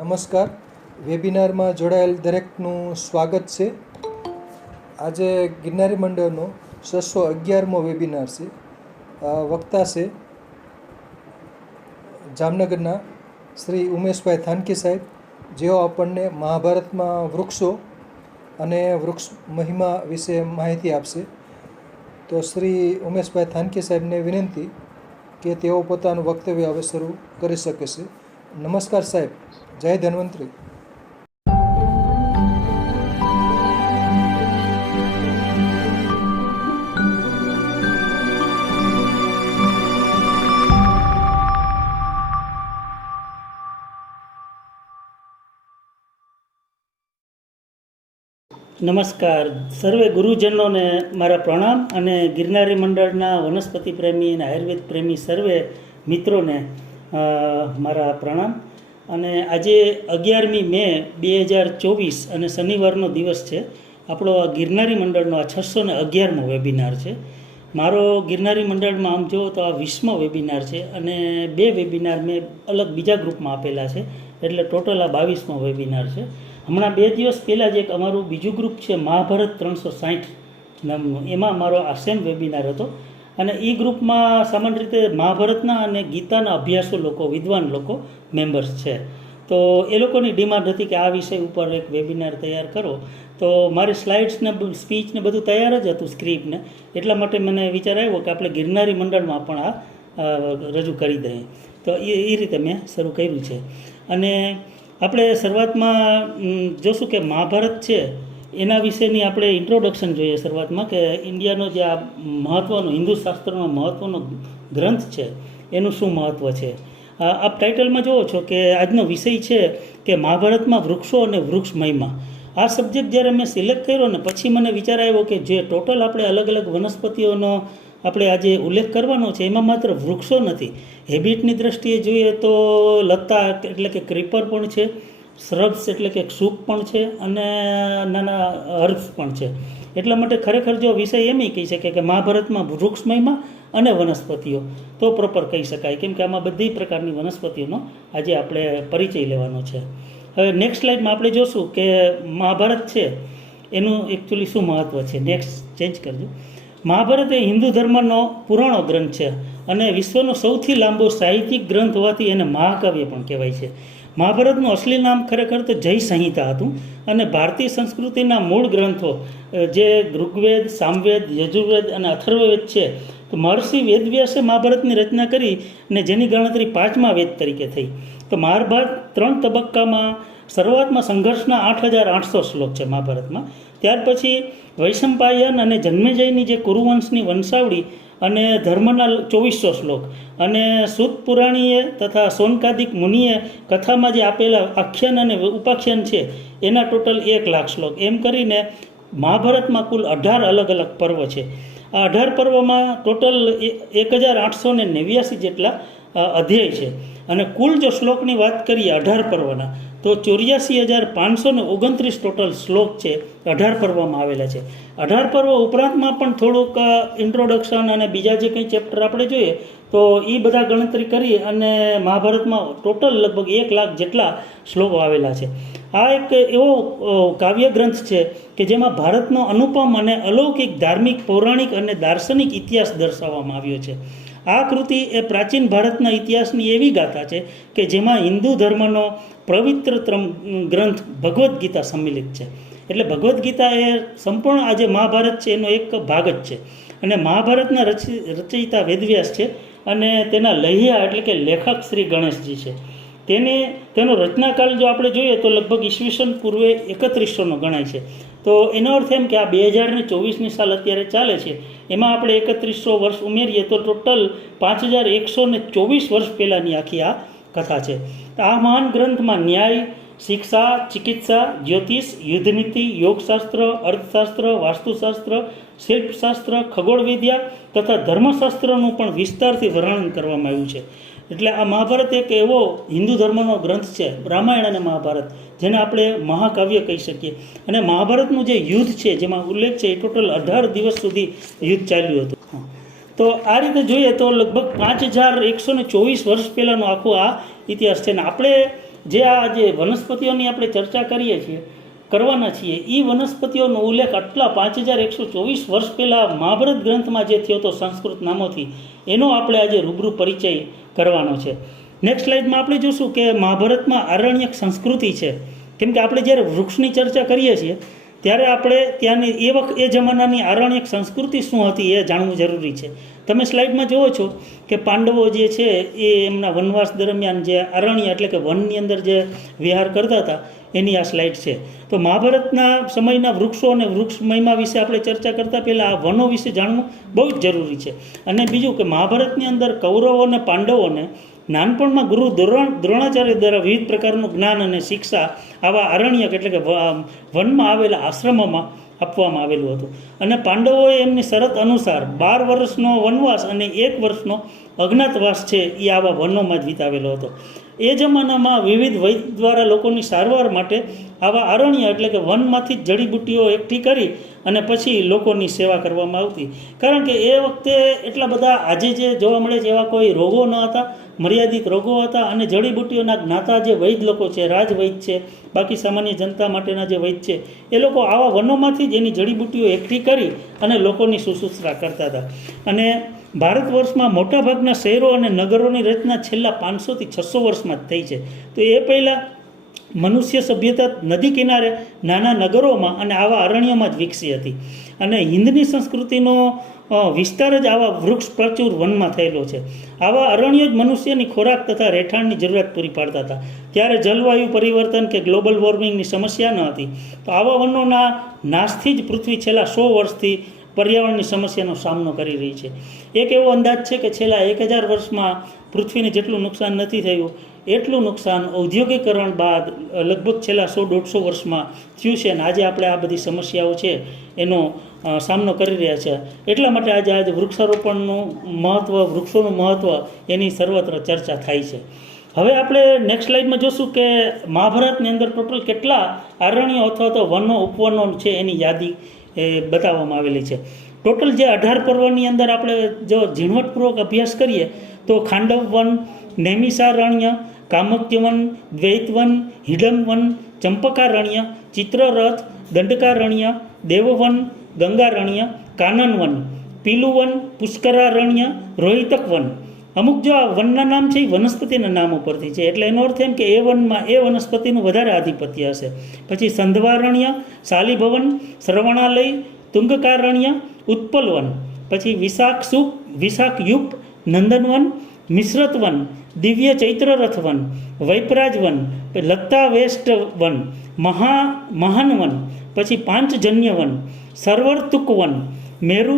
નમસ્કાર. વેબિનારમાં જોડાયેલ દરેકનું સ્વાગત છે. આજે ગિરનારી મંડળનો 611મો વેબિનાર છે. વક્તા છે જામનગરના શ્રી ઉમેશભાઈ થાનકી સાહેબ, જેઓ આપણને મહાભારતમાં વૃક્ષો અને વૃક્ષ મહિમા વિશે માહિતી આપશે. તો શ્રી ઉમેશભાઈ થાનકી સાહેબને વિનંતી કે તેઓ પોતાનું વક્તવ્ય હવે શરૂ કરી શકે છે. નમસ્કાર સાહેબ. જય ધન્વંતરી. નમસ્કાર. સર્વે ગુરુજનોને મારા પ્રણામ અને ગિરનારી મંડળના વનસ્પતિ પ્રેમી અને આયુર્વેદ પ્રેમી સર્વે મિત્રોને મારા પ્રણામ. અને આજે 11મી મે 2024 અને શનિવારનો દિવસ છે. આપણો આ ગિરનારી મંડળનો આ 611મો વેબિનાર છે. મારો ગિરનારી મંડળમાં આમ જુઓ તો આ 20મો વેબિનાર છે અને 2 વેબિનાર મેં અલગ બીજા ગ્રુપમાં આપેલા છે, એટલે ટોટલ આ 22મો વેબિનાર છે. હમણાં 2 દિવસ પહેલાં જ એક અમારું બીજું ગ્રુપ છે મહાભારત 360 નામનું, એમાં મારો આ સેમ વેબિનાર હતો. અને એ ગ્રુપમાં સામાન્ય રીતે મહાભારતના અને ગીતાના અભ્યાસુ લોકો, વિદ્વાન લોકો મેમ્બર્સ છે. તો એ લોકોની ડિમાન્ડ હતી કે આ વિષય ઉપર એક વેબિનાર તૈયાર કરો. તો મારી સ્લાઇડ્સને સ્પીચને બધું તૈયાર જ હતું, સ્ક્રિપ્ટને. એટલા માટે મને વિચાર આવ્યો કે આપણે ગિરનારી મંડળમાં પણ આ રજૂ કરી દઈએ. તો એ રીતે મેં શરૂ કર્યું છે. અને આપણે શરૂઆતમાં જોશું કે મહાભારત છે એના વિશેની આપણે ઇન્ટ્રોડક્શન જોઈએ શરૂઆતમાં, કે ઇન્ડિયાનો જે આ મહત્ત્વનો હિન્દુ શાસ્ત્રનો મહત્ત્વનો ગ્રંથ છે એનું શું મહત્ત્વ છે. આપ ટાઇટલમાં જુઓ છો કે આજનો વિષય છે કે મહાભારતમાં વૃક્ષો અને વૃક્ષ મહિમા. આ સબ્જેક્ટ જ્યારે મેં સિલેક્ટ કર્યો ને પછી મને વિચાર આવ્યો કે જે ટોટલ આપણે અલગ અલગ વનસ્પતિઓનો આપણે આજે ઉલ્લેખ કરવાનો છે એમાં માત્ર વૃક્ષો નથી, હેબિટની દ્રષ્ટિએ જોઈએ તો લતા એટલે કે ક્રીપર પણ છે, શ્રબ્સ એટલે કે ક્ષુપ પણ છે, અને નાના હર્બ્સ પણ છે. એટલા માટે ખરેખર જો વિષય એમ કહી શકે કે મહાભારતમાં વૃક્ષ મહિમા અને વનસ્પતિઓ તો પ્રોપર કહી શકાય, કેમ કે આમાં બધી પ્રકારની વનસ્પતિઓનો આજે આપણે પરિચય લેવાનો છે. હવે નેક્સ્ટ સ્લાઇડમાં આપણે જોશું કે મહાભારત છે એનું એકચ્યુઅલી શું મહત્ત્વ છે. નેક્સ્ટ ચેન્જ કરજો. મહાભારત એ હિન્દુ ધર્મનો પુરાણો ગ્રંથ છે અને વિશ્વનો સૌથી લાંબો સાહિત્યિક ગ્રંથ હોવાથી એને મહાકાવ્ય પણ કહેવાય છે. મહાભારતનું અસલી નામ ખરેખર તો જય સંહિતા હતું અને ભારતીય સંસ્કૃતિના મૂળ ગ્રંથો જે ઋગ્વેદ, સામવેદ, યજુર્વેદ અને અથર્વવેદ છે, તો મહર્ષિ વેદવ્યાસે મહાભારતની રચના કરી અને જેની ગણતરી 5મા વેદ તરીકે થઈ. તો મહાભારત 3 તબક્કામાં શરૂઆતમાં સંઘર્ષના 8800 શ્લોક છે મહાભારતમાં. ત્યાર પછી વૈશંપાયન અને જન્મેજયની જે કુરુવંશની વંશાવળી અને ધર્મના 2400 શ્લોક, અને સૂત પુરાણીએ તથા સોનકાદિક મુનિએ કથામાં જે આપેલા આખ્યાન અને ઉપાખ્યાન છે એના ટોટલ 1,00,000 શ્લોક. એમ કરીને મહાભારતમાં કુલ 18 અલગ અલગ પર્વ છે. આ 18 પર્વમાં ટોટલ 1889 જેટલા અધ્યાય છે. અને કુલ જો શ્લોકની વાત કરીએ 18 પર્વના તો 84,529 ટોટલ શ્લોક છે 18 પર્વમાં આવેલા છે. 18 પર્વ ઉપરાંતમાં પણ થોડુંક ઇન્ટ્રોડક્શન અને બીજા જે કંઈ ચેપ્ટર આપણે જોઈએ તો એ બધા ગણતરી કરી અને મહાભારતમાં ટોટલ લગભગ 1,00,000 જેટલા શ્લોકો આવેલા છે. આ એક એવો કાવ્ય ગ્રંથ છે કે જેમાં ભારતનો અનુપમ અને અલૌકિક ધાર્મિક, પૌરાણિક અને દાર્શનિક ઇતિહાસ દર્શાવવામાં આવ્યો છે. આ કૃતિ એ પ્રાચીન ભારતના ઇતિહાસની એવી ગાથા છે કે જેમાં હિન્દુ ધર્મનો પવિત્રતમ ગ્રંથ ભગવદ્ ગીતા સંમિલિત છે. એટલે ભગવદ્ ગીતા એ સંપૂર્ણ આજે મહાભારત છે એનો એક ભાગ જ છે. અને મહાભારતના રચયિતા વેદવ્યાસ છે અને તેના લહિયા એટલે કે લેખક શ્રી ગણેશજી છે. તેનો રચનાકાળ જો આપણે જોઈએ તો લગભગ ઈસવીસન પૂર્વે 3100નો ગણાય છે. તો એનો અર્થ એમ કે આ 2024ની સાલ અત્યારે ચાલે છે એમાં આપણે 3100 વર્ષ ઉમેરીએ તો ટોટલ 5124 વર્ષ પહેલાંની આખી આ કથા છે. આ મહાન ગ્રંથમાં ન્યાય, શિક્ષા, ચિકિત્સા, જ્યોતિષ, યુદ્ધનીતિ, યોગશાસ્ત્ર, અર્થશાસ્ત્ર, વાસ્તુશાસ્ત્ર, શિલ્પશાસ્ત્ર, ખગોળવિદ્યા તથા ધર્મશાસ્ત્રનું પણ વિસ્તારથી વર્ણન કરવામાં આવ્યું છે. એટલે આ મહાભારત એક એવો હિન્દુ ધર્મનો ગ્રંથ છે, રામાયણ અને મહાભારત, જેને આપણે મહાકાવ્ય કહી શકીએ. અને મહાભારતનું જે યુદ્ધ છે જેમાં ઉલ્લેખ છે એ ટોટલ 18 દિવસ સુધી યુદ્ધ ચાલ્યું હતું. તો આ રીતે જોઈએ તો લગભગ 5124 વર્ષ પહેલાંનો આખો આ ઇતિહાસ છે. ને આપણે જે આ જે વનસ્પતિઓની આપણે ચર્ચા કરવાના છીએ એ વનસ્પતિઓનો ઉલ્લેખ આટલા 5124 વર્ષ પહેલાં મહાભારત ગ્રંથમાં જે થયો હતો સંસ્કૃત નામોથી, એનો આપણે આજે રૂબરૂ પરિચય કરવાનો છે. નેક્સ્ટ સ્લાઇડમાં આપણે જોશું કે મહાભારતમાં આરણ્યક સંસ્કૃતિ છે. કેમ કે આપણે જ્યારે વૃક્ષની ચર્ચા કરીએ છીએ ત્યારે આપણે ત્યાંની એ જમાનાની આરણ્યક સંસ્કૃતિ શું હતી એ જાણવું જરૂરી છે. તમે સ્લાઇડમાં જુઓ છો કે પાંડવો જે છે એ એમના વનવાસ દરમિયાન જે આરણ્ય એટલે કે વનની અંદર જે વિહાર કરતા હતા એની આ સ્લાઇડ છે. તો મહાભારતના સમયના વૃક્ષો અને વૃક્ષ મહિમા વિશે આપણે ચર્ચા કરતાં પહેલાં આ વનો વિશે જાણવું બહુ જ જરૂરી છે. અને બીજું કે મહાભારતની અંદર કૌરવો અને પાંડવોને નાનપણમાં ગુરુ દ્રોણાચાર્ય દ્વારા વિવિધ પ્રકારનું જ્ઞાન અને શિક્ષા આવા આરણ્યક એટલે કે વનમાં આવેલા આશ્રમોમાં આપવામાં આવેલું હતું. અને પાંડવોએ એમની શરત અનુસાર 12 વર્ષનો વનવાસ અને 1 વર્ષનો અજ્ઞાતવાસ છે એ આવા વનોમાં જ વિતાવેલો હતો. એ જમાનામાં વિવિધ વૈદ્ય દ્વારા લોકોની સારવાર માટે આવા આરણ્ય એટલે કે વનમાંથી જ જડીબુટ્ટીઓ એકઠી કરી અને પછી લોકોની સેવા કરવામાં આવતી. કારણ કે એ વખતે એટલા બધા આજે જે જોવા મળે છે એવા કોઈ રોગો ન હતા, મર્યાદિત રોગો હતા. અને જડીબુટ્ટીઓના જ્ઞાતા જે વૈદ્ય લોકો છે, રાજવૈદ્ય છે, બાકી સામાન્ય જનતા માટેના જે વૈદ્ય છે, એ લોકો આવા વનોમાંથી જ એની જડીબુટ્ટીઓ એકઠી કરી અને લોકોની શુશ્રૂષા કરતા હતા. અને ભારત વર્ષમાં મોટાભાગના શહેરો અને નગરોની રચના છેલ્લા 500 થી 600 વર્ષમાં જ થઈ છે. તો એ પહેલાં મનુષ્ય સભ્યતા નદી કિનારે નાના નગરોમાં અને આવા અરણ્યોમાં જ વિકસી હતી. અને હિન્દની સંસ્કૃતિનો વિસ્તાર જ આવા વૃક્ષ પ્રચુર વનમાં થયેલો છે. આવા અરણ્યો જ મનુષ્યની ખોરાક તથા રહેઠાણની જરૂરિયાત પૂરી પાડતા હતા. ત્યારે જલવાયુ પરિવર્તન કે ગ્લોબલ વોર્મિંગની સમસ્યા ન હતી. તો આવા વનોના નાશથી જ પૃથ્વી છેલ્લા 100 વર્ષથી પર્યાવરણની સમસ્યાનો સામનો કરી રહી છે. એક એવો અંદાજ છે કે છેલ્લા 1000 વર્ષમાં પૃથ્વીને જેટલું નુકસાન નથી થયું એટલું નુકસાન ઔદ્યોગિકરણ બાદ લગભગ છેલ્લા 100-150 વર્ષમાં થયું છે. અને આજે આપણે આ બધી સમસ્યાઓ છે એનો સામનો કરી રહ્યા છે. એટલા માટે આજે વૃક્ષારોપણનું મહત્ત્વ, વૃક્ષોનું મહત્ત્વ એની સર્વત્ર ચર્ચા થાય છે. હવે આપણે નેક્સ્ટ સ્લાઇડમાં જોશું કે મહાભારતની અંદર ટોટલ કેટલા આરણ્યો અથવા તો વનો ઉપવનો છે એની યાદી બતાવવામાં આવેલી છે. ટોટલ જે 18 પર્વની અંદર આપણે જો ઝીણવટપૂર્વક અભ્યાસ કરીએ તો ખાંડવ વન, નૈમિષારણ્ય, કામક્યવન, દ્વૈતવન, હિડમ્બવન, ચંપકારણ્ય, ચિત્રરથ, દંડકારણ્ય, દેવવન, ગંગારણ્ય, કાનનવન, પીલુવન, પુષ્કરારણ્ય, રોહિતક વન. અમુક જો આ વનના નામ છે એ વનસ્પતિના નામ ઉપરથી છે. એટલે એનો અર્થ એમ કે એ વનમાં એ વનસ્પતિનું વધારે આધિપત્ય હશે. પછી સંધવારણ્ય, શાલિભવન, શ્રવણાલય, તુંગકારણ્ય, ઉત્પલવન, પછી વિશાખયુપ, નંદનવન, મિશ્રતવન, દિવ્ય ચૈત્રરથવન, વૈપરાજવન, લત્તા વેસ્ટ વન, મહાનવન, પછી પાંચજન્યવન, સર્વર્તુકવન, મેરુ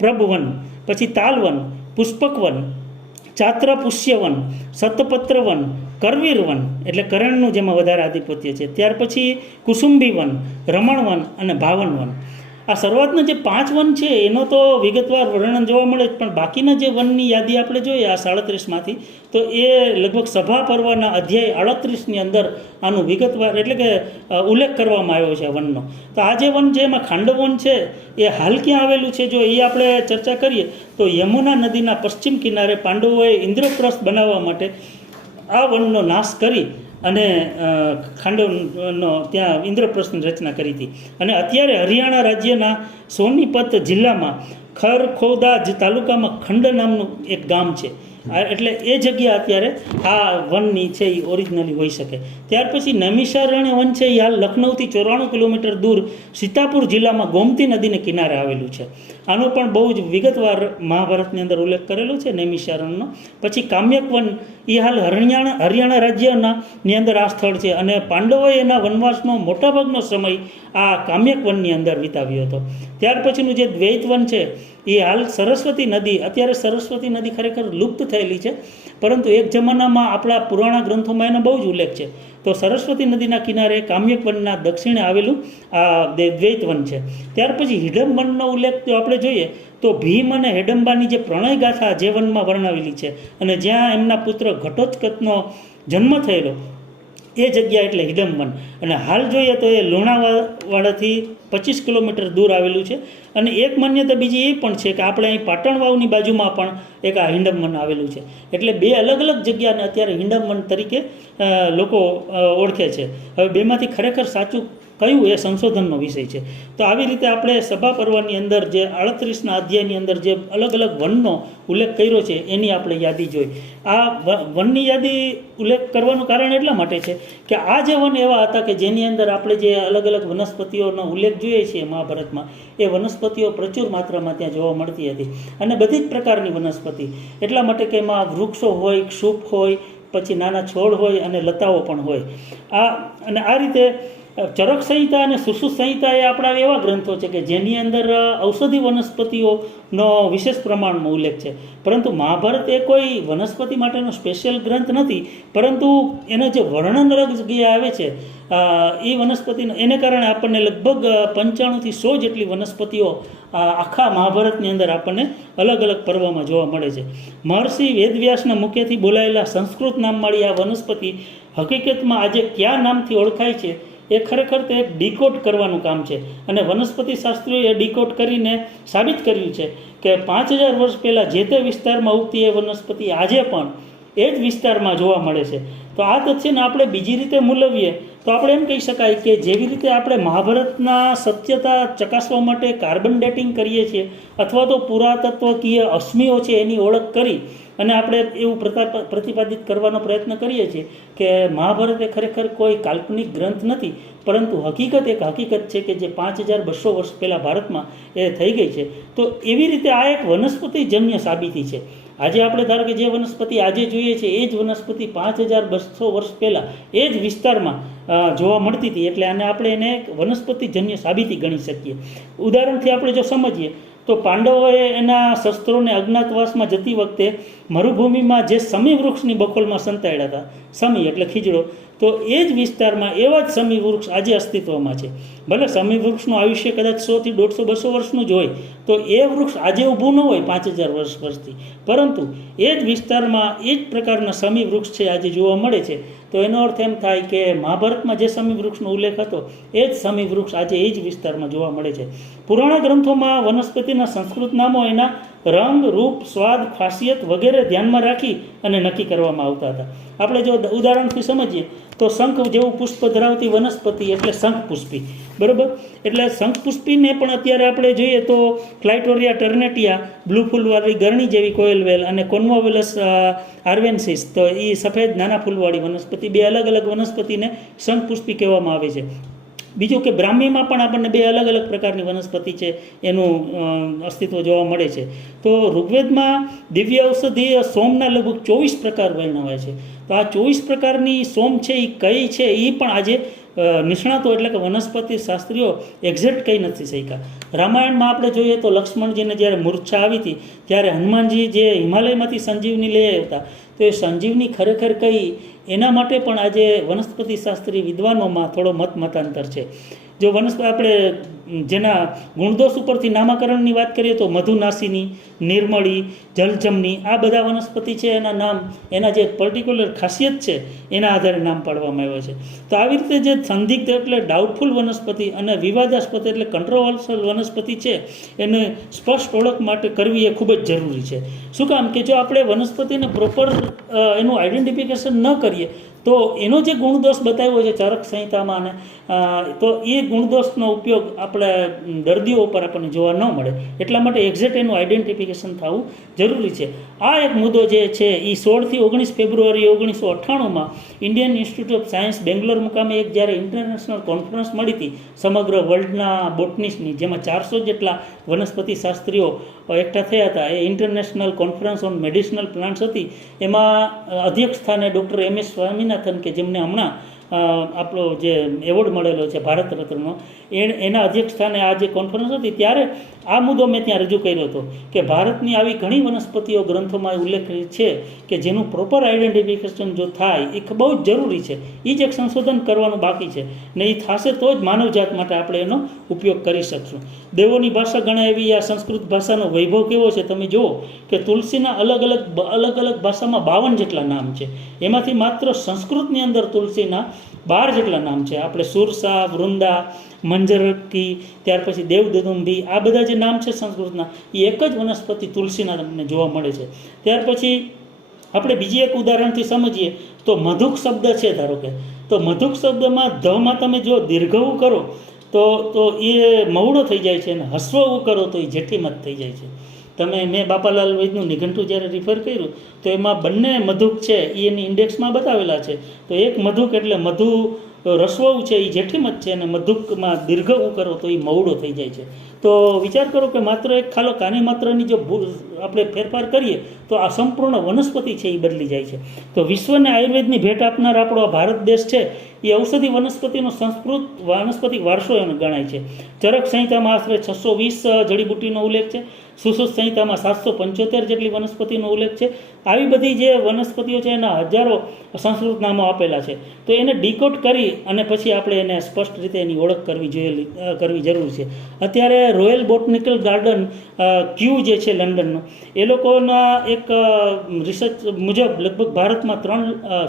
પ્રભવન, પછી તાલવન, પુષ્પકવન, ચાત્રપુષ્યવન, સતપત્રવન, કરવીરવન એટલે કરણનું જેમાં વધારે આધિપત્ય છે. ત્યાર પછી કુસુંબીવન, રમણવન અને ભાવનવન. આ શરૂઆતના જે 5 વન છે એનો તો વિગતવાર વર્ણન જોવા મળે, પણ બાકીના જે વનની યાદી આપણે જોઈએ આ 37માંથી, તો એ લગભગ સભા પર્વના અધ્યાય 38ની અંદર આનું વિગતવાર એટલે કે ઉલ્લેખ કરવામાં આવ્યો છે વનનો. તો આ જે વન છે એમાં ખાંડવ વન છે એ હાલ ક્યાં આવેલું છે જો એ આપણે ચર્ચા કરીએ તો યમુના નદીના પશ્ચિમ કિનારે પાંડવોએ ઇન્દ્રપ્રસ્થ બનાવવા માટે આ વનનો નાશ કરી અને ખાંડવનો ત્યાં ઇન્દ્રપ્રસ્થની રચના કરી હતી. અને અત્યારે હરિયાણા રાજ્યના સોનીપત જિલ્લામાં ખરખૌદા તાલુકામાં ખંડ નામનું એક ગામ છે. એટલે એ જગ્યા અત્યારે આ વનની છે એ ઓરિજિનલી હોઈ શકે. ત્યાર પછી નૈમિષારણ્ય વન છે એ હાલ લખનૌથી 94 કિલોમીટર દૂર સીતાપુર જિલ્લામાં ગોમતી નદીને કિનારે આવેલું છે. આનો પણ બહુ જ વિગતવાર મહાભારતની અંદર ઉલ્લેખ કરેલો છે નૈમિષારણ્યનો. પછી કામ્યક વન એ હાલ હરિયાણા રાજ્યના ની અંદર આ સ્થળ છે. અને પાંડવોએ એના વનવાસનો મોટાભાગનો સમય આ કામ્યક વનની અંદર વિતાવ્યો હતો. ત્યાર પછીનું જે દ્વૈત વન છે એ હાલ સરસ્વતી નદી, અત્યારે સરસ્વતી નદી ખરેખર લુપ્ત થયેલી છે, પરંતુ એક જમાનામાં આપણા પુરાણા ગ્રંથોમાં એનો બહુ જ ઉલ્લેખ છે. તો સરસ્વતી નદીના કિનારે કામ્યક વનના દક્ષિણે આવેલું આ દ્વૈત વન છે. ત્યાર પછી હિડમ્બ વનનો ઉલ્લેખ જો આપણે જોઈએ તો ભીમ અને હેડમ્બાની જે પ્રણય ગાથા જે વનમાં વર્ણવેલી છે અને જ્યાં એમના પુત્ર ઘટોત્કચનો જન્મ થયેલો એ જગ્યા એટલે હિડમ્બન. અને હાલ જોઈએ તો એ લુણાવાડાથી 25 કિલોમીટર દૂર આવેલું છે. અને એક માન્યતા બીજી એ પણ છે કે આપણે અહીં પાટણ વાવની બાજુમાં પણ એક આ હિંડમ્બન આવેલું છે. એટલે બે અલગ અલગ જગ્યાને અત્યારે હિંડમ્બન તરીકે લોકો ઓળખે છે. હવે બેમાંથી ખરેખર સાચું કયું એ સંશોધનનો વિષય છે. તો આવી રીતે આપણે સભા પર્વની અંદર જે 38ના અધ્યાયની અંદર જે અલગ અલગ વનનો ઉલ્લેખ કર્યો છે એની આપણે યાદી જોઈ. આ વનની યાદી ઉલ્લેખ કરવાનું કારણ એટલા માટે છે કે આ જે વન એવા હતા કે જેની અંદર આપણે જે અલગ અલગ વનસ્પતિઓનો ઉલ્લેખ જોઈએ છીએ મહાભારતમાં, એ વનસ્પતિઓ પ્રચુર માત્રામાં ત્યાં જોવા મળતી હતી. અને બધી જ પ્રકારની વનસ્પતિ, એટલા માટે કે એમાં વૃક્ષો હોય, ક્ષુપ હોય, પછી નાના છોડ હોય અને લતાઓ પણ હોય. અને આ રીતે ચરક સંહિતા અને સુશ્રુત સંહિતા એ આપણા એવા ગ્રંથો છે કે જેની અંદર ઔષધિ વનસ્પતિઓનો વિશેષ પ્રમાણમાં ઉલ્લેખ છે. પરંતુ મહાભારત એ કોઈ વનસ્પતિ માટેનો સ્પેશિયલ ગ્રંથ નથી, પરંતુ એનો જે વર્ણન અલગ જગ્યાએ આવે છે એ વનસ્પતિનો, એને કારણે આપણને લગભગ 95 થી 100 જેટલી વનસ્પતિઓ આખા મહાભારતની અંદર આપણને અલગ અલગ પર્વમાં જોવા મળે છે. મહર્ષિ વેદવ્યાસના મુખ્યથી બોલાયેલા સંસ્કૃત નામવાળી આ વનસ્પતિ હકીકતમાં આજે કયા નામથી ઓળખાય છે એ ખરેખર તે એક ડીકોડ કરવાનું કામ છે. અને વનસ્પતિ શાસ્ત્રીઓએ ડીકોડ કરીને સાબિત કર્યું છે કે 5000 વર્ષ પહેલાં જે તે વિસ્તારમાં ઉગતી એ વનસ્પતિ આજે પણ એ જ વિસ્તારમાં જોવા મળે છે. તો આ તથ્યને આપણે બીજી રીતે મૂલવીએ તો આપણે એમ કહી શકાય કે જેવી રીતે આપણે મહાભારતના સત્યતા ચકાસવા માટે કાર્બન ડેટિંગ કરીએ છીએ અથવા તો પુરાતત્વકીય અશ્મિઓ છે એની ઓળખ કરી અને આપણે એવું પ્રતિપાદિત કરવાનો પ્રયત્ન કરીએ છીએ કે મહાભારત એ ખરેખર કોઈ કાલ્પનિક ગ્રંથ નથી, પરંતુ હકીકત એક હકીકત છે કે જે 5200 વર્ષ પહેલાં ભારતમાં એ થઈ ગઈ છે. તો એવી રીતે આ એક વનસ્પતિજન્ય સાબિતી છે. આજે આપણે ધારો કે જે વનસ્પતિ આજે જોઈએ છે એ જ વનસ્પતિ 5200 વર્ષ પહેલાં એ જ વિસ્તારમાં જોવા મળતી હતી. એટલે આપણે એને એક વનસ્પતિજન્ય સાબિતી ગણી શકીએ. ઉદાહરણથી આપણે જો સમજીએ તો પાંડવોએ એના શસ્ત્રોને અજ્ઞાતવાસમાં જતી વખતે મરુભૂમિમાં જે સમી વૃક્ષની બખોલમાં સંતાડ્યા હતા, સમી એટલે ખીજડો, તો એ જ વિસ્તારમાં એવા જ સમી વૃક્ષ આજે અસ્તિત્વમાં છે. ભલે સમી વૃક્ષનું આયુષ્ય કદાચ 100 થી 150 200 વર્ષનું જ હોય, તો એ વૃક્ષ આજે ઊભું ન હોય 5000 વર્ષથી, પરંતુ એ જ વિસ્તારમાં એ જ પ્રકારના સમી વૃક્ષ છે આજે જોવા મળે છે. તો એનો અર્થ એમ થાય કે મહાભારતમાં જે સમી વૃક્ષનો ઉલ્લેખ હતો એ જ સમી વૃક્ષ આજે એ જ વિસ્તારમાં જોવા મળે છે. પુરાણા ગ્રંથોમાં વનસ્પતિના સંસ્કૃત નામો એના રંગ, રૂપ, સ્વાદ, ખાસિયત વગેરે ધ્યાનમાં રાખી અને નક્કી કરવામાં આવતા હતા. આપણે જો ઉદાહરણથી સમજીએ તો શંખ જેવું પુષ્પ ધરાવતી વનસ્પતિ એટલે શંખપુષ્પી, બરાબર. એટલે શંખપુષ્પીને પણ અત્યારે આપણે જોઈએ તો ક્લાઇટોરિયા ટર્નેટિયા, બ્લુ ફૂલવાળી ગરણી જેવી કોયલવેલ અને કોન્વોવેલસ આર્વેન્સિસ, તો એ સફેદ નાના ફૂલવાળી વનસ્પતિ, બે અલગ અલગ વનસ્પતિને શંખપુષ્પી કહેવામાં આવે છે. બીજું કે બ્રાહ્મીમાં પણ આપણને બે અલગ અલગ પ્રકારની વનસ્પતિ છે એનું અસ્તિત્વ જોવા મળે છે. તો ઋગ્વેદમાં દિવ્ય ઔષધિય સોમના લગભગ 24 પ્રકાર વર્ણવાય છે. તો આ 24 પ્રકારની સોમ છે એ કઈ છે એ પણ આજે નિષ્ણાતો એટલે કે વનસ્પતિ શાસ્ત્રીઓ એક્ઝેક્ટ કહી નથી શક્યા. રામાયણમાં આપણે જોઈએ તો લક્ષ્મણજીને જ્યારે મૂર્છા આવી હતી ત્યારે હનુમાનજી જે હિમાલયમાંથી સંજીવની લઈ આવ્યા હતા, તો એ સંજીવની ખરેખર કઈ એના માટે પણ આજે વનસ્પતિ શાસ્ત્રી વિદ્વાનોમાં થોડો મતાંતર છે. જો આપણે જેના ગુણદોષ ઉપરથી નામાકરણની વાત કરીએ તો મધુનાસિની, નિર્મળી, જલજમની, આ બધા વનસ્પતિ છે એના નામ, એના જે પર્ટિક્યુલર ખાસિયત છે એના આધારે નામ પાડવામાં આવ્યા છે. તો આવી રીતે જે સંદિગ્ધ એટલે ડાઉટફુલ વનસ્પતિ અને વિવાદાસ્પદ એટલે કંટ્રોવર્શિયલ વનસ્પતિ છે એને સ્પષ્ટ ઓળખ માટે કરવી એ ખૂબ જ જરૂરી છે. શું કામ કે જો આપણે વનસ્પતિને પ્રોપર એનું આઈડેન્ટિફિકેશન ન કરીએ તો એનો જે ગુણદોષ બતાવ્યો છે ચરક સંહિતામાં, તો એ ગુણદોષનો ઉપયોગ આપણે દર્દીઓ ઉપર આપણને જોવા ન મળે. એટલા માટે એક્ઝેક્ટ એનું આઈડેન્ટિફિકેશન થવું જરૂરી છે. આ એક મુદ્દો જે છે એ 16 થી 19 ફેબ્રુઆરી 1998માં Indian Institute of Science Bangalore મુકામે એક જ્યારે ઇન્ટરનેશનલ કોન્ફરન્સ મળી હતી સમગ્ર વર્લ્ડના બોટનિસ્ટની, જેમાં 400 જેટલા વનસ્પતિ શાસ્ત્રીઓ એકઠા થયા હતા. એ international conference on medicinal plants હતી. એમાં અધ્યક્ષ સ્થાને ડૉક્ટર M.S. સ્વામિનાથન, કે જેમને હમણાં આપણો જે એવોર્ડ મળેલો છે ભારત રત્નનો, એના અધ્યક્ષ સ્થાને આ જે કોન્ફરન્સ હતી ત્યારે આ મુદ્દો મેં ત્યાં રજૂ કર્યો હતો કે ભારતની આવી ઘણી વનસ્પતિઓ ગ્રંથોમાં ઉલ્લેખ છે કે જેનું પ્રોપર આઈડેન્ટિફિકેશન જો થાય એ બહુ જ જરૂરી છે. એ જ એક સંશોધન કરવાનું બાકી છે ને એ થશે તો જ માનવજાત માટે આપણે એનો ઉપયોગ કરી શકશું. દેવોની ભાષા ગણાય એવી આ સંસ્કૃત ભાષાનો વૈભવ કેવો છે તમે જુઓ કે તુલસીના અલગ અલગ ભાષામાં 52 જેટલા નામ છે. એમાંથી માત્ર સંસ્કૃતની અંદર તુલસીના 12 જેટલા નામ છે. આપણે સુરસા, વૃંદા, મંજરકી, ત્યાર પછી દેવદુદુંભી, આ બધા જે નામ છે સંસ્કૃતના એ એક જ વનસ્પતિ તુલસીના તમને જોવા મળે છે. ત્યાર પછી આપણે બીજી એક ઉદાહરણથી સમજીએ તો મધુક શબ્દ છે ધારો કે, તો મધુક શબ્દમાં ધમાં તમે જો દીર્ઘવું કરો તો એ મવડો થઈ જાય છે, અને હસ્વવું કરો તો એ જેઠીમત થઈ જાય છે. મેં બાપાલાલ વૈદનું નિઘંટુ જ્યારે રિફર કર્યું તો એમાં બંને મધુક છે એ એની ઇન્ડેક્સમાં બતાવેલા છે. તો એક મધુક એટલે મધુ રસવવું છે એ જેઠીમત છે, અને મધુકમાં દીર્ઘવું કરો તો એ મવડો થઈ જાય છે. તો વિચાર કરો કે માત્ર એક ખાલો કાની માત્રની જો આપણે ફેરફાર કરીએ તો આ સંપૂર્ણ વનસ્પતિ છે એ બદલી જાય છે. તો વિશ્વને આયુર્વેદની ભેટ આપનાર આપણો આ ભારત દેશ છે એ ઔષધિ વનસ્પતિનો સંસ્કૃત વાનસ્પતિક વારસો એનો ગણાય છે. ચરક સંહિતામાં આશરે 620 જડીબુટ્ટીનો ઉલ્લેખ છે. સુશ્રુત સંહિતામાં 775 જેટલી વનસ્પતિનો ઉલ્લેખ છે. આવી બધી જે વનસ્પતિઓ છે એના હજારો સંસ્કૃત નામો આપેલા છે. તો એને ડીકોડ કરી અને પછી આપણે એને સ્પષ્ટ રીતે એની ઓળખ કરવી જરૂર છે. અત્યારે રોયલ બોટનિકલ ગાર્ડન ક્યુ જે છે લંડનનો, એ લોકોના એક રિસર્ચ મુજબ લગભગ ભારતમાં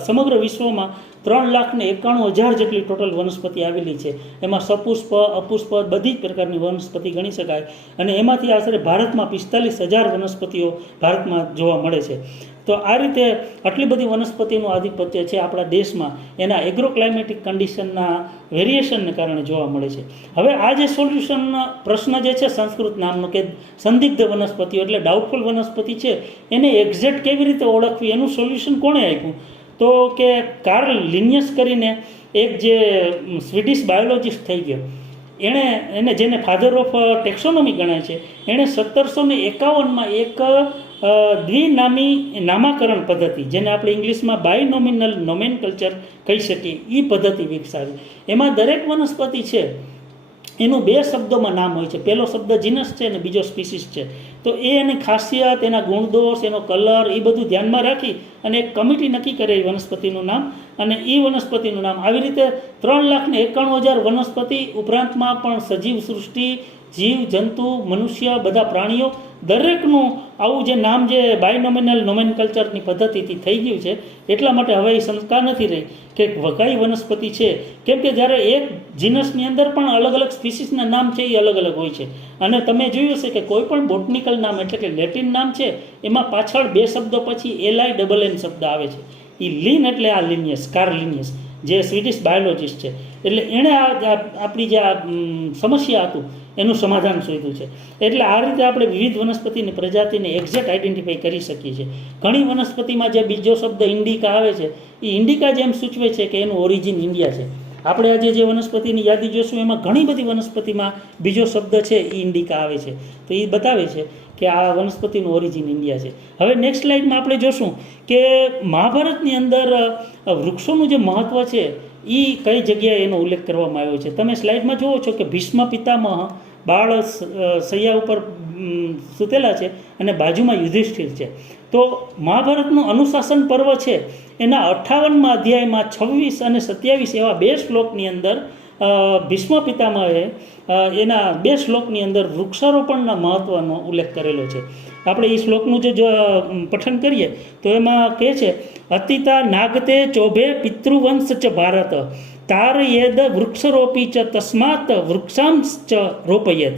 સમગ્ર વિશ્વમાં 3,91,000 જેટલી ટોટલ વનસ્પતિ આવેલી છે. એમાં સપુષ્પ, અપુષ્પ બધી જ પ્રકારની વનસ્પતિ ગણી શકાય, અને એમાંથી આશરે ભારતમાં 45,000 વનસ્પતિઓ ભારતમાં જોવા મળે છે. તો આ રીતે આટલી બધી વનસ્પતિનું આધિપત્ય છે આપણા દેશમાં એના એગ્રોક્લાઇમેટિક કન્ડિશનના વેરિએશનને કારણે જોવા મળે છે. હવે આ જે સોલ્યુશન પ્રશ્ન જે છે સંસ્કૃત નામનો કે સંદિગ્ધ વનસ્પતિઓ એટલે ડાઉટફુલ વનસ્પતિ છે એને એક્ઝેક્ટ કેવી રીતે ઓળખવી એનું સોલ્યુશન કોણે આપ્યું? તો કે કાર્લ લિનિયસ કરીને એક જે સ્વીડિશ બાયોલોજિસ્ટ થઈ ગયો, એને જેને ફાધર ઓફ ટેક્સોનોમી ગણાય છે, એણે 1751માં એક દ્વિનામી નામાકરણ પદ્ધતિ, જેને આપણે ઇંગ્લિશમાં બાયનોમિનલ નોમેનકલ્ચર કહી શકીએ, એ પદ્ધતિ વિકસાવી. એમાં દરેક વનસ્પતિ છે એનું 2 શબ્દોમાં નામ હોય છે. પહેલો શબ્દ જીનસ છે અને બીજો સ્પીસીસ છે. તો એની ખાસિયત, એના ગુણદોષ, એનો કલર એ બધું ધ્યાનમાં રાખી અને એક કમિટી નક્કી કરે એ વનસ્પતિનું નામ અને એ વનસ્પતિનું નામ. આવી રીતે 3,91,000 વનસ્પતિ ઉપરાંતમાં પણ સજીવ સૃષ્ટિ, જીવ જંતુ, મનુષ્ય, બધા પ્રાણીઓ દરેકનું આવું જે નામ જે બાયનોમિનલ નોમેનકલ્ચરની પદ્ધતિથી થઈ ગયું છે. એટલા માટે હવે એ શંકા નથી રહી કે કઈ વનસ્પતિ છે, કેમ કે જ્યારે એક જીનસની અંદર પણ અલગ અલગ સ્પીસીસના નામ છે એ અલગ અલગ હોય છે. અને તમે જોયું હશે કે કોઈ પણ બોટનિકલ નામ એટલે કે લેટિન નામ છે એમાં પાછળ 2 શબ્દો પછી LINN શબ્દ આવે છે. એ લિન એટલે આ લિનિયસ, કાર્લ લિનિયસ જે સ્વીડિશ બાયોલોજિસ્ટ છે, એટલે એણે આપણી જે આ સમસ્યા હતું એનું સમાધાન શોધ્યું છે. એટલે આ રીતે આપણે વિવિધ વનસ્પતિની પ્રજાતિને એક્ઝેક્ટ આઈડેન્ટિફાઈ કરી શકીએ છીએ. ઘણી વનસ્પતિમાં જે બીજો શબ્દ ઇન્ડિકા આવે છે એ ઇન્ડિકા જેમ સૂચવે છે કે એનું ઓરિજિન ઇન્ડિયા છે. આપણે આજે જે વનસ્પતિની યાદી જોશું એમાં ઘણી બધી વનસ્પતિમાં બીજો શબ્દ છે એ ઇન્ડિકા આવે છે. તો એ બતાવે છે કે આ વનસ્પતિનું ઓરિજિન ઇન્ડિયા છે. હવે નેક્સ્ટ સ્લાઇડમાં આપણે જોશું કે મહાભારતની અંદર વૃક્ષોનું જે મહત્ત્વ છે એ કઈ જગ્યાએ એનો ઉલ્લેખ કરવામાં આવ્યો છે. તમે સ્લાઇડમાં જુઓ છો કે ભીષ્મ પિતામહ બાળ સૈયા ઉપર સૂતેલા છે અને બાજુમાં યુધિષ્ઠિર છે. તો મહાભારતનું અનુશાસન પર્વ છે એના 58મા અધ્યાયમાં 26 અને 27 એવા 2 શ્લોકની અંદર ભીષ્મ પિતામહે એના 2 શ્લોકની અંદર વૃક્ષારોપણના મહત્ત્વનો ઉલ્લેખ કરેલો છે. આપણે એ શ્લોકનું જો પઠન કરીએ તો એમાં કહે છે, અતિતા નાગતે ચોભે પિતૃવંશ ચ ભારત તારયેદ વૃક્ષરોપી ચ તસ્માત વૃક્ષાંશ રોપયેદ.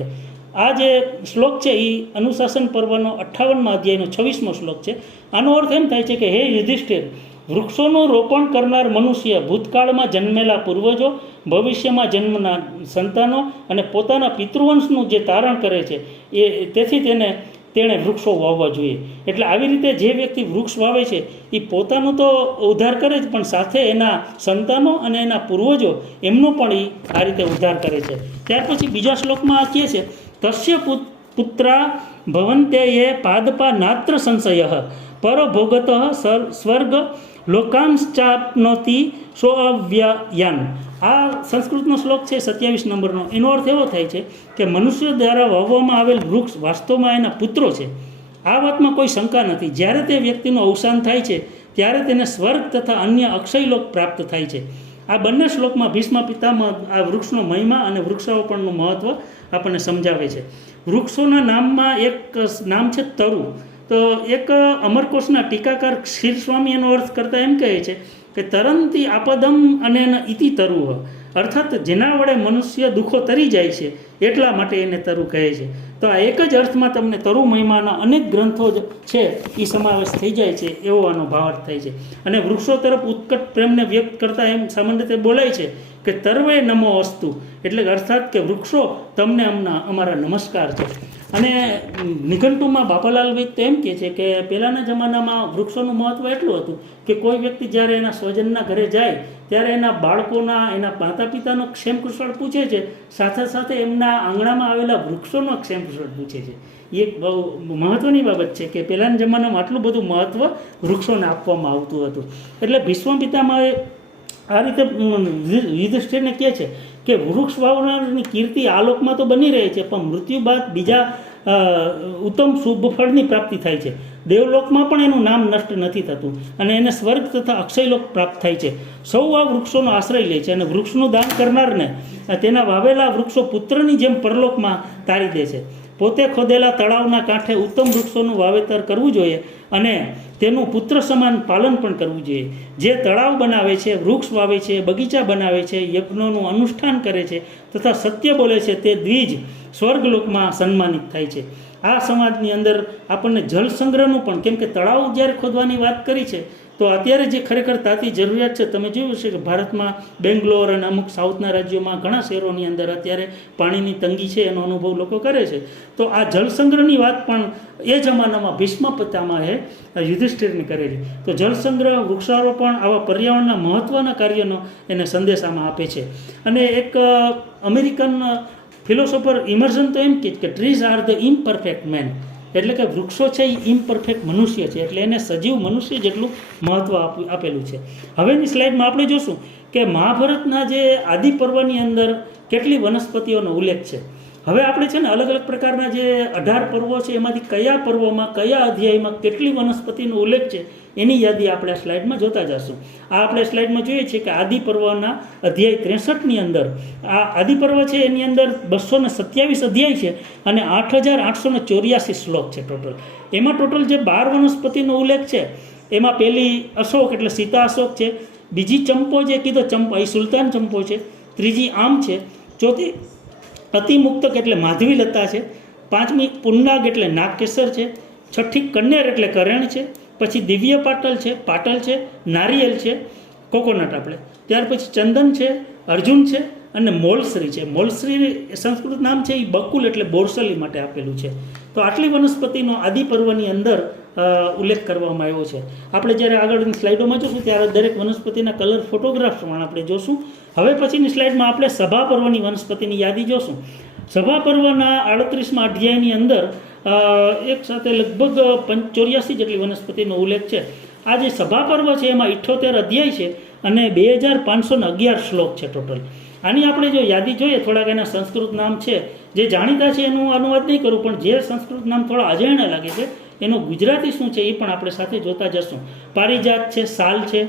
આ જે શ્લોક છે એ અનુશાસન પર્વનો 58મા અધ્યાયનો 26મો શ્લોક છે. આનો અર્થ એમ થાય છે કે હે યુધિષ્ઠિર, વૃક્ષોનું રોપણ કરનાર મનુષ્ય ભૂતકાળમાં જન્મેલા પૂર્વજો, ભવિષ્યમાં જન્મના સંતાનો અને પોતાના પિતૃવંશનું જે તારણ કરે છે તેથી તેણે વૃક્ષો વાવવા જોઈએ. એટલે આવી રીતે જે વ્યક્તિ વૃક્ષ વાવે છે એ પોતાનો તો ઉદ્ધાર કરે છે પણ સાથે એના સંતાનો અને એના પૂર્વજો એમનો પણ એ આ રીતે ઉદ્ધાર કરે છે. ત્યાર પછી બીજા શ્લોકમાં આ કહે છે, તસ્ય પુત્રા ભવન્તે યે પાદપા નાત્ર સંશય પરભોગત સ્વર્ગ લોકાંશ્ચાપ્નોતિ સોઅવ્યયાન. આ સંસ્કૃતનો શ્લોક છે 27 નંબરનો. એનો અર્થ એવો થાય છે કે મનુષ્ય દ્વારા વાવવામાં આવેલ વૃક્ષ વાસ્તવમાં એના પુત્રો છે. આ વાતમાં કોઈ શંકા નથી. જ્યારે તે વ્યક્તિનું અવસાન થાય છે ત્યારે તેને સ્વર્ગ તથા અન્ય અક્ષયલોક પ્રાપ્ત થાય છે. આ બંને શ્લોકમાં ભીષ્મ પિતામહ આ વૃક્ષનો મહિમા અને વૃક્ષારોપણનું મહત્ત્વ આપણને સમજાવે છે. વૃક્ષોના નામમાં એક નામ છે તરુ. તો એક અમરકોશના ટીકાકાર ક્ષીરસ્વામી એનો અર્થ કરતાં એમ કહે છે કે તરંતી આપદમ અને ઇતિ તરુહ, અર્થાત જેના વડે મનુષ્ય દુઃખો તરી જાય છે એટલા માટે એને તરુ કહે છે. તો આ એક જ અર્થમાં તમને તરુ મહિમાના અનેક ગ્રંથો છે એ સમાવેશ થઈ જાય છે, એવો આનો ભાવાર્થ થાય છે. અને વૃક્ષો તરફ ઉત્કટ પ્રેમને વ્યક્ત કરતા એમ સામાન્ય રીતે બોલાય છે કે તર્વે નમો અસ્તુ, એટલે અર્થાત કે વૃક્ષો તમને અમારા નમસ્કાર છે. અને નિઘંટુમાં બાપાલાલ વૈદ તો એમ કહે છે કે પહેલાંના જમાનામાં વૃક્ષોનું મહત્ત્વ એટલું હતું કે કોઈ વ્યક્તિ જ્યારે એના સ્વજનના ઘરે જાય ત્યારે એના બાળકોના, એના માતા પિતાનો ક્ષેમ કુશળ પૂછે છે, સાથે સાથે એમના આંગણામાં આવેલા વૃક્ષોનો ક્ષેમ કુશળ પૂછે છે. એ એક બહુ મહત્ત્વની બાબત છે કે પહેલાંના જમાનામાં આટલું બધું મહત્ત્વ વૃક્ષોને આપવામાં આવતું હતું. એટલે ભીષ્મ પિતામહે આ રીતે યુધિષ્ઠિરને કહે છે કે વૃક્ષ વાવનારની કીર્તિ આ લોકમાં તો બની રહે છે, પણ મૃત્યુ બાદ બીજા ઉત્તમ શુભ ફળની પ્રાપ્તિ થાય છે. દેવલોકમાં પણ એનું નામ નષ્ટ નથી થતું અને એને સ્વર્ગ તથા અક્ષયલોક પ્રાપ્ત થાય છે. સૌ આ વૃક્ષોનો આશ્રય લે છે અને વૃક્ષનું દાન કરનારને તેના વાવેલા વૃક્ષો પુત્રની જેમ પરલોકમાં તારી દે છે. પોતે ખોદેલા તળાવના કાંઠે ઉત્તમ વૃક્ષોનું વાવેતર કરવું જોઈએ અને તેનું પુત્ર સમાન પાલન પણ કરવું જોઈએ. જે તળાવ બનાવે છે, વૃક્ષ વાવે છે, બગીચા બનાવે છે, યજ્ઞોનું અનુષ્ઠાન કરે છે તથા સત્ય બોલે છે, તે દ્વિજ સ્વર્ગલોકમાં સન્માનિત થાય છે. આ સમાજની અંદર આપણને જળ સંગ્રહનું પણ, કેમ કે તળાવ જ્યારે ખોદવાની વાત કરી છે તો અત્યારે જે ખરેખર તાતી જરૂરિયાત છે, તમે જોયું છે કે ભારતમાં બેંગ્લોર અને અમુક સાઉથના રાજ્યોમાં ઘણા શહેરોની અંદર અત્યારે પાણીની તંગી છે, એનો અનુભવ લોકો કરે છે. તો આ જળ સંગ્રહની વાત પણ એ જમાનામાં ભીષ્મ પિતામહે યુધિષ્ઠિરને કરેલી. તો જળ સંગ્રહ, વૃક્ષારોપણ આવા પર્યાવરણના મહત્ત્વના કાર્યનો એને સંદેશામાં આપે છે. અને એક અમેરિકન ફિલોસોફર ઇમર્સન તો એમ કહે કે ટ્રીઝ આર ધ ઇમ્પરફેક્ટ મેન, એટલે કે વૃક્ષો છે એ ઇમ્પરફેક્ટ મનુષ્ય છે, એટલે એને સજીવ મનુષ્ય જેટલું મહત્ત્વ આપેલું છે. હવેની સ્લાઇડમાં આપણે જોશું કે મહાભારતના જે આદિ પર્વની અંદર કેટલી વનસ્પતિઓનો ઉલ્લેખ છે. હવે આપણે છે ને અલગ અલગ પ્રકારના જે 18 પર્વો છે એમાંથી કયા પર્વોમાં, કયા અધ્યાયમાં કેટલી વનસ્પતિનો ઉલ્લેખ છે એની યાદી આપણે આ સ્લાઇડમાં જોતા જશું. આ આપણે સ્લાઇડમાં જોઈએ છીએ કે આદિ પર્વના અધ્યાય 63ની અંદર, આ આદિ પર્વ છે એની અંદર 227 અધ્યાય છે અને 8884 શ્લોક છે ટોટલ. એમાં ટોટલ જે 12 વનસ્પતિનો ઉલ્લેખ છે એમાં પહેલી અશોક એટલે સીતા અશોક છે, બીજી ચંપો જે કીધો ચંપા એ સુલતાન ચંપો છે, ત્રીજી આમ છે, ચોથી અતિમુક્તક એટલે માધવી લતા છે, પાંચમી પુન્નાગ એટલે નાગકેસર છે, છઠ્ઠી કન્યાર એટલે કરેણ છે, પછી દિવ્ય પાટલ છે, નારિયેલ છે, કોકોનટ આપણે, ત્યાર પછી ચંદન છે, અર્જુન છે અને મોલશ્રી છે. મોલશ્રી સંસ્કૃત નામ છે એ બકુલ એટલે બોરસલી માટે આપેલું છે. તો આટલી વનસ્પતિનો આદિ પર્વની અંદર ઉલ્લેખ કરવામાં આવ્યો છે. આપણે જ્યારે આગળની સ્લાઇડોમાં જોશું ત્યારે દરેક વનસ્પતિના કલર ફોટોગ્રાફ્સ પણ આપણે જોશું. હવે પછીની સ્લાઇડમાં આપણે સભા પર્વની વનસ્પતિની યાદી જોશું. સભા પર્વના 38મા અધ્યાયની અંદર એક સાથે લગભગ 84 જેટલી વનસ્પતિનો ઉલ્લેખ છે. આ જે સભા પર્વ છે એમાં 78 અધ્યાય છે અને 2511 શ્લોક છે ટોટલ. આની આપણે જો યાદી જોઈએ, થોડાક એના સંસ્કૃત નામ છે જે જાણીતા છે એનું અનુવાદ નહીં કરું, પણ જે સંસ્કૃત નામ થોડા અજાણ્યા લાગે છે એનું ગુજરાતી શું છે એ પણ આપણે સાથે જોતા જશું. પારિજાત છે, સાલ છે,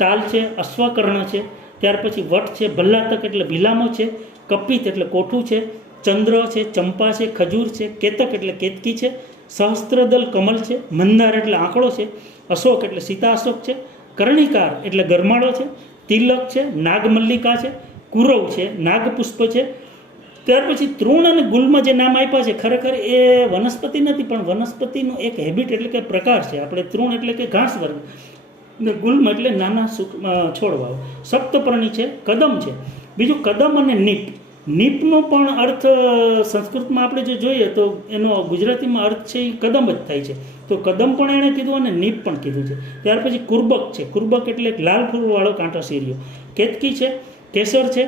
તાલ છે, અશ્વકર્ણ છે, ત્યાર પછી વટ છે, ભલ્લાતક એટલે ભીલામો છે, કપિત એટલે કોઠું છે, ચંદ્ર છે, ચંપા છે, ખજૂર છે, કેતક એટલે કેતકી છે, સહસ્ત્રદલ કમલ છે, મંદાર એટલે આંકડો છે, અશોક એટલે સીતા અશોક છે, કર્ણિકાર એટલે ગરમાળો છે, તિલક છે, નાગમલ્લિકા છે, કુરવ છે, નાગપુષ્પ છે. ત્યાર પછી તૃણ અને ગુલ્મ જે નામ આપ્યા છે ખરેખર એ વનસ્પતિ નથી, પણ વનસ્પતિનું એક હેબિટ એટલે કે પ્રકાર છે. આપણે તૃણ એટલે કે ઘાસ વર્ગ ને ગુલ્મ એટલે નાના છોડવાઓ. સપ્તપર્ણી છે, કદમ છે. બીજું કદમ અને નીપ. નીપનો પણ અર્થ સંસ્કૃતમાં આપણે જો જોઈએ તો એનો ગુજરાતીમાં અર્થ છે એ કદમ જ થાય છે. તો કદમ પણ એણે કીધું અને નીપ પણ કીધું છે. ત્યાર પછી કુર્બક છે. કુર્બક એટલે લાલ ફૂલવાળો કાંટો સીર્યો. કેતકી છે, કેસર છે,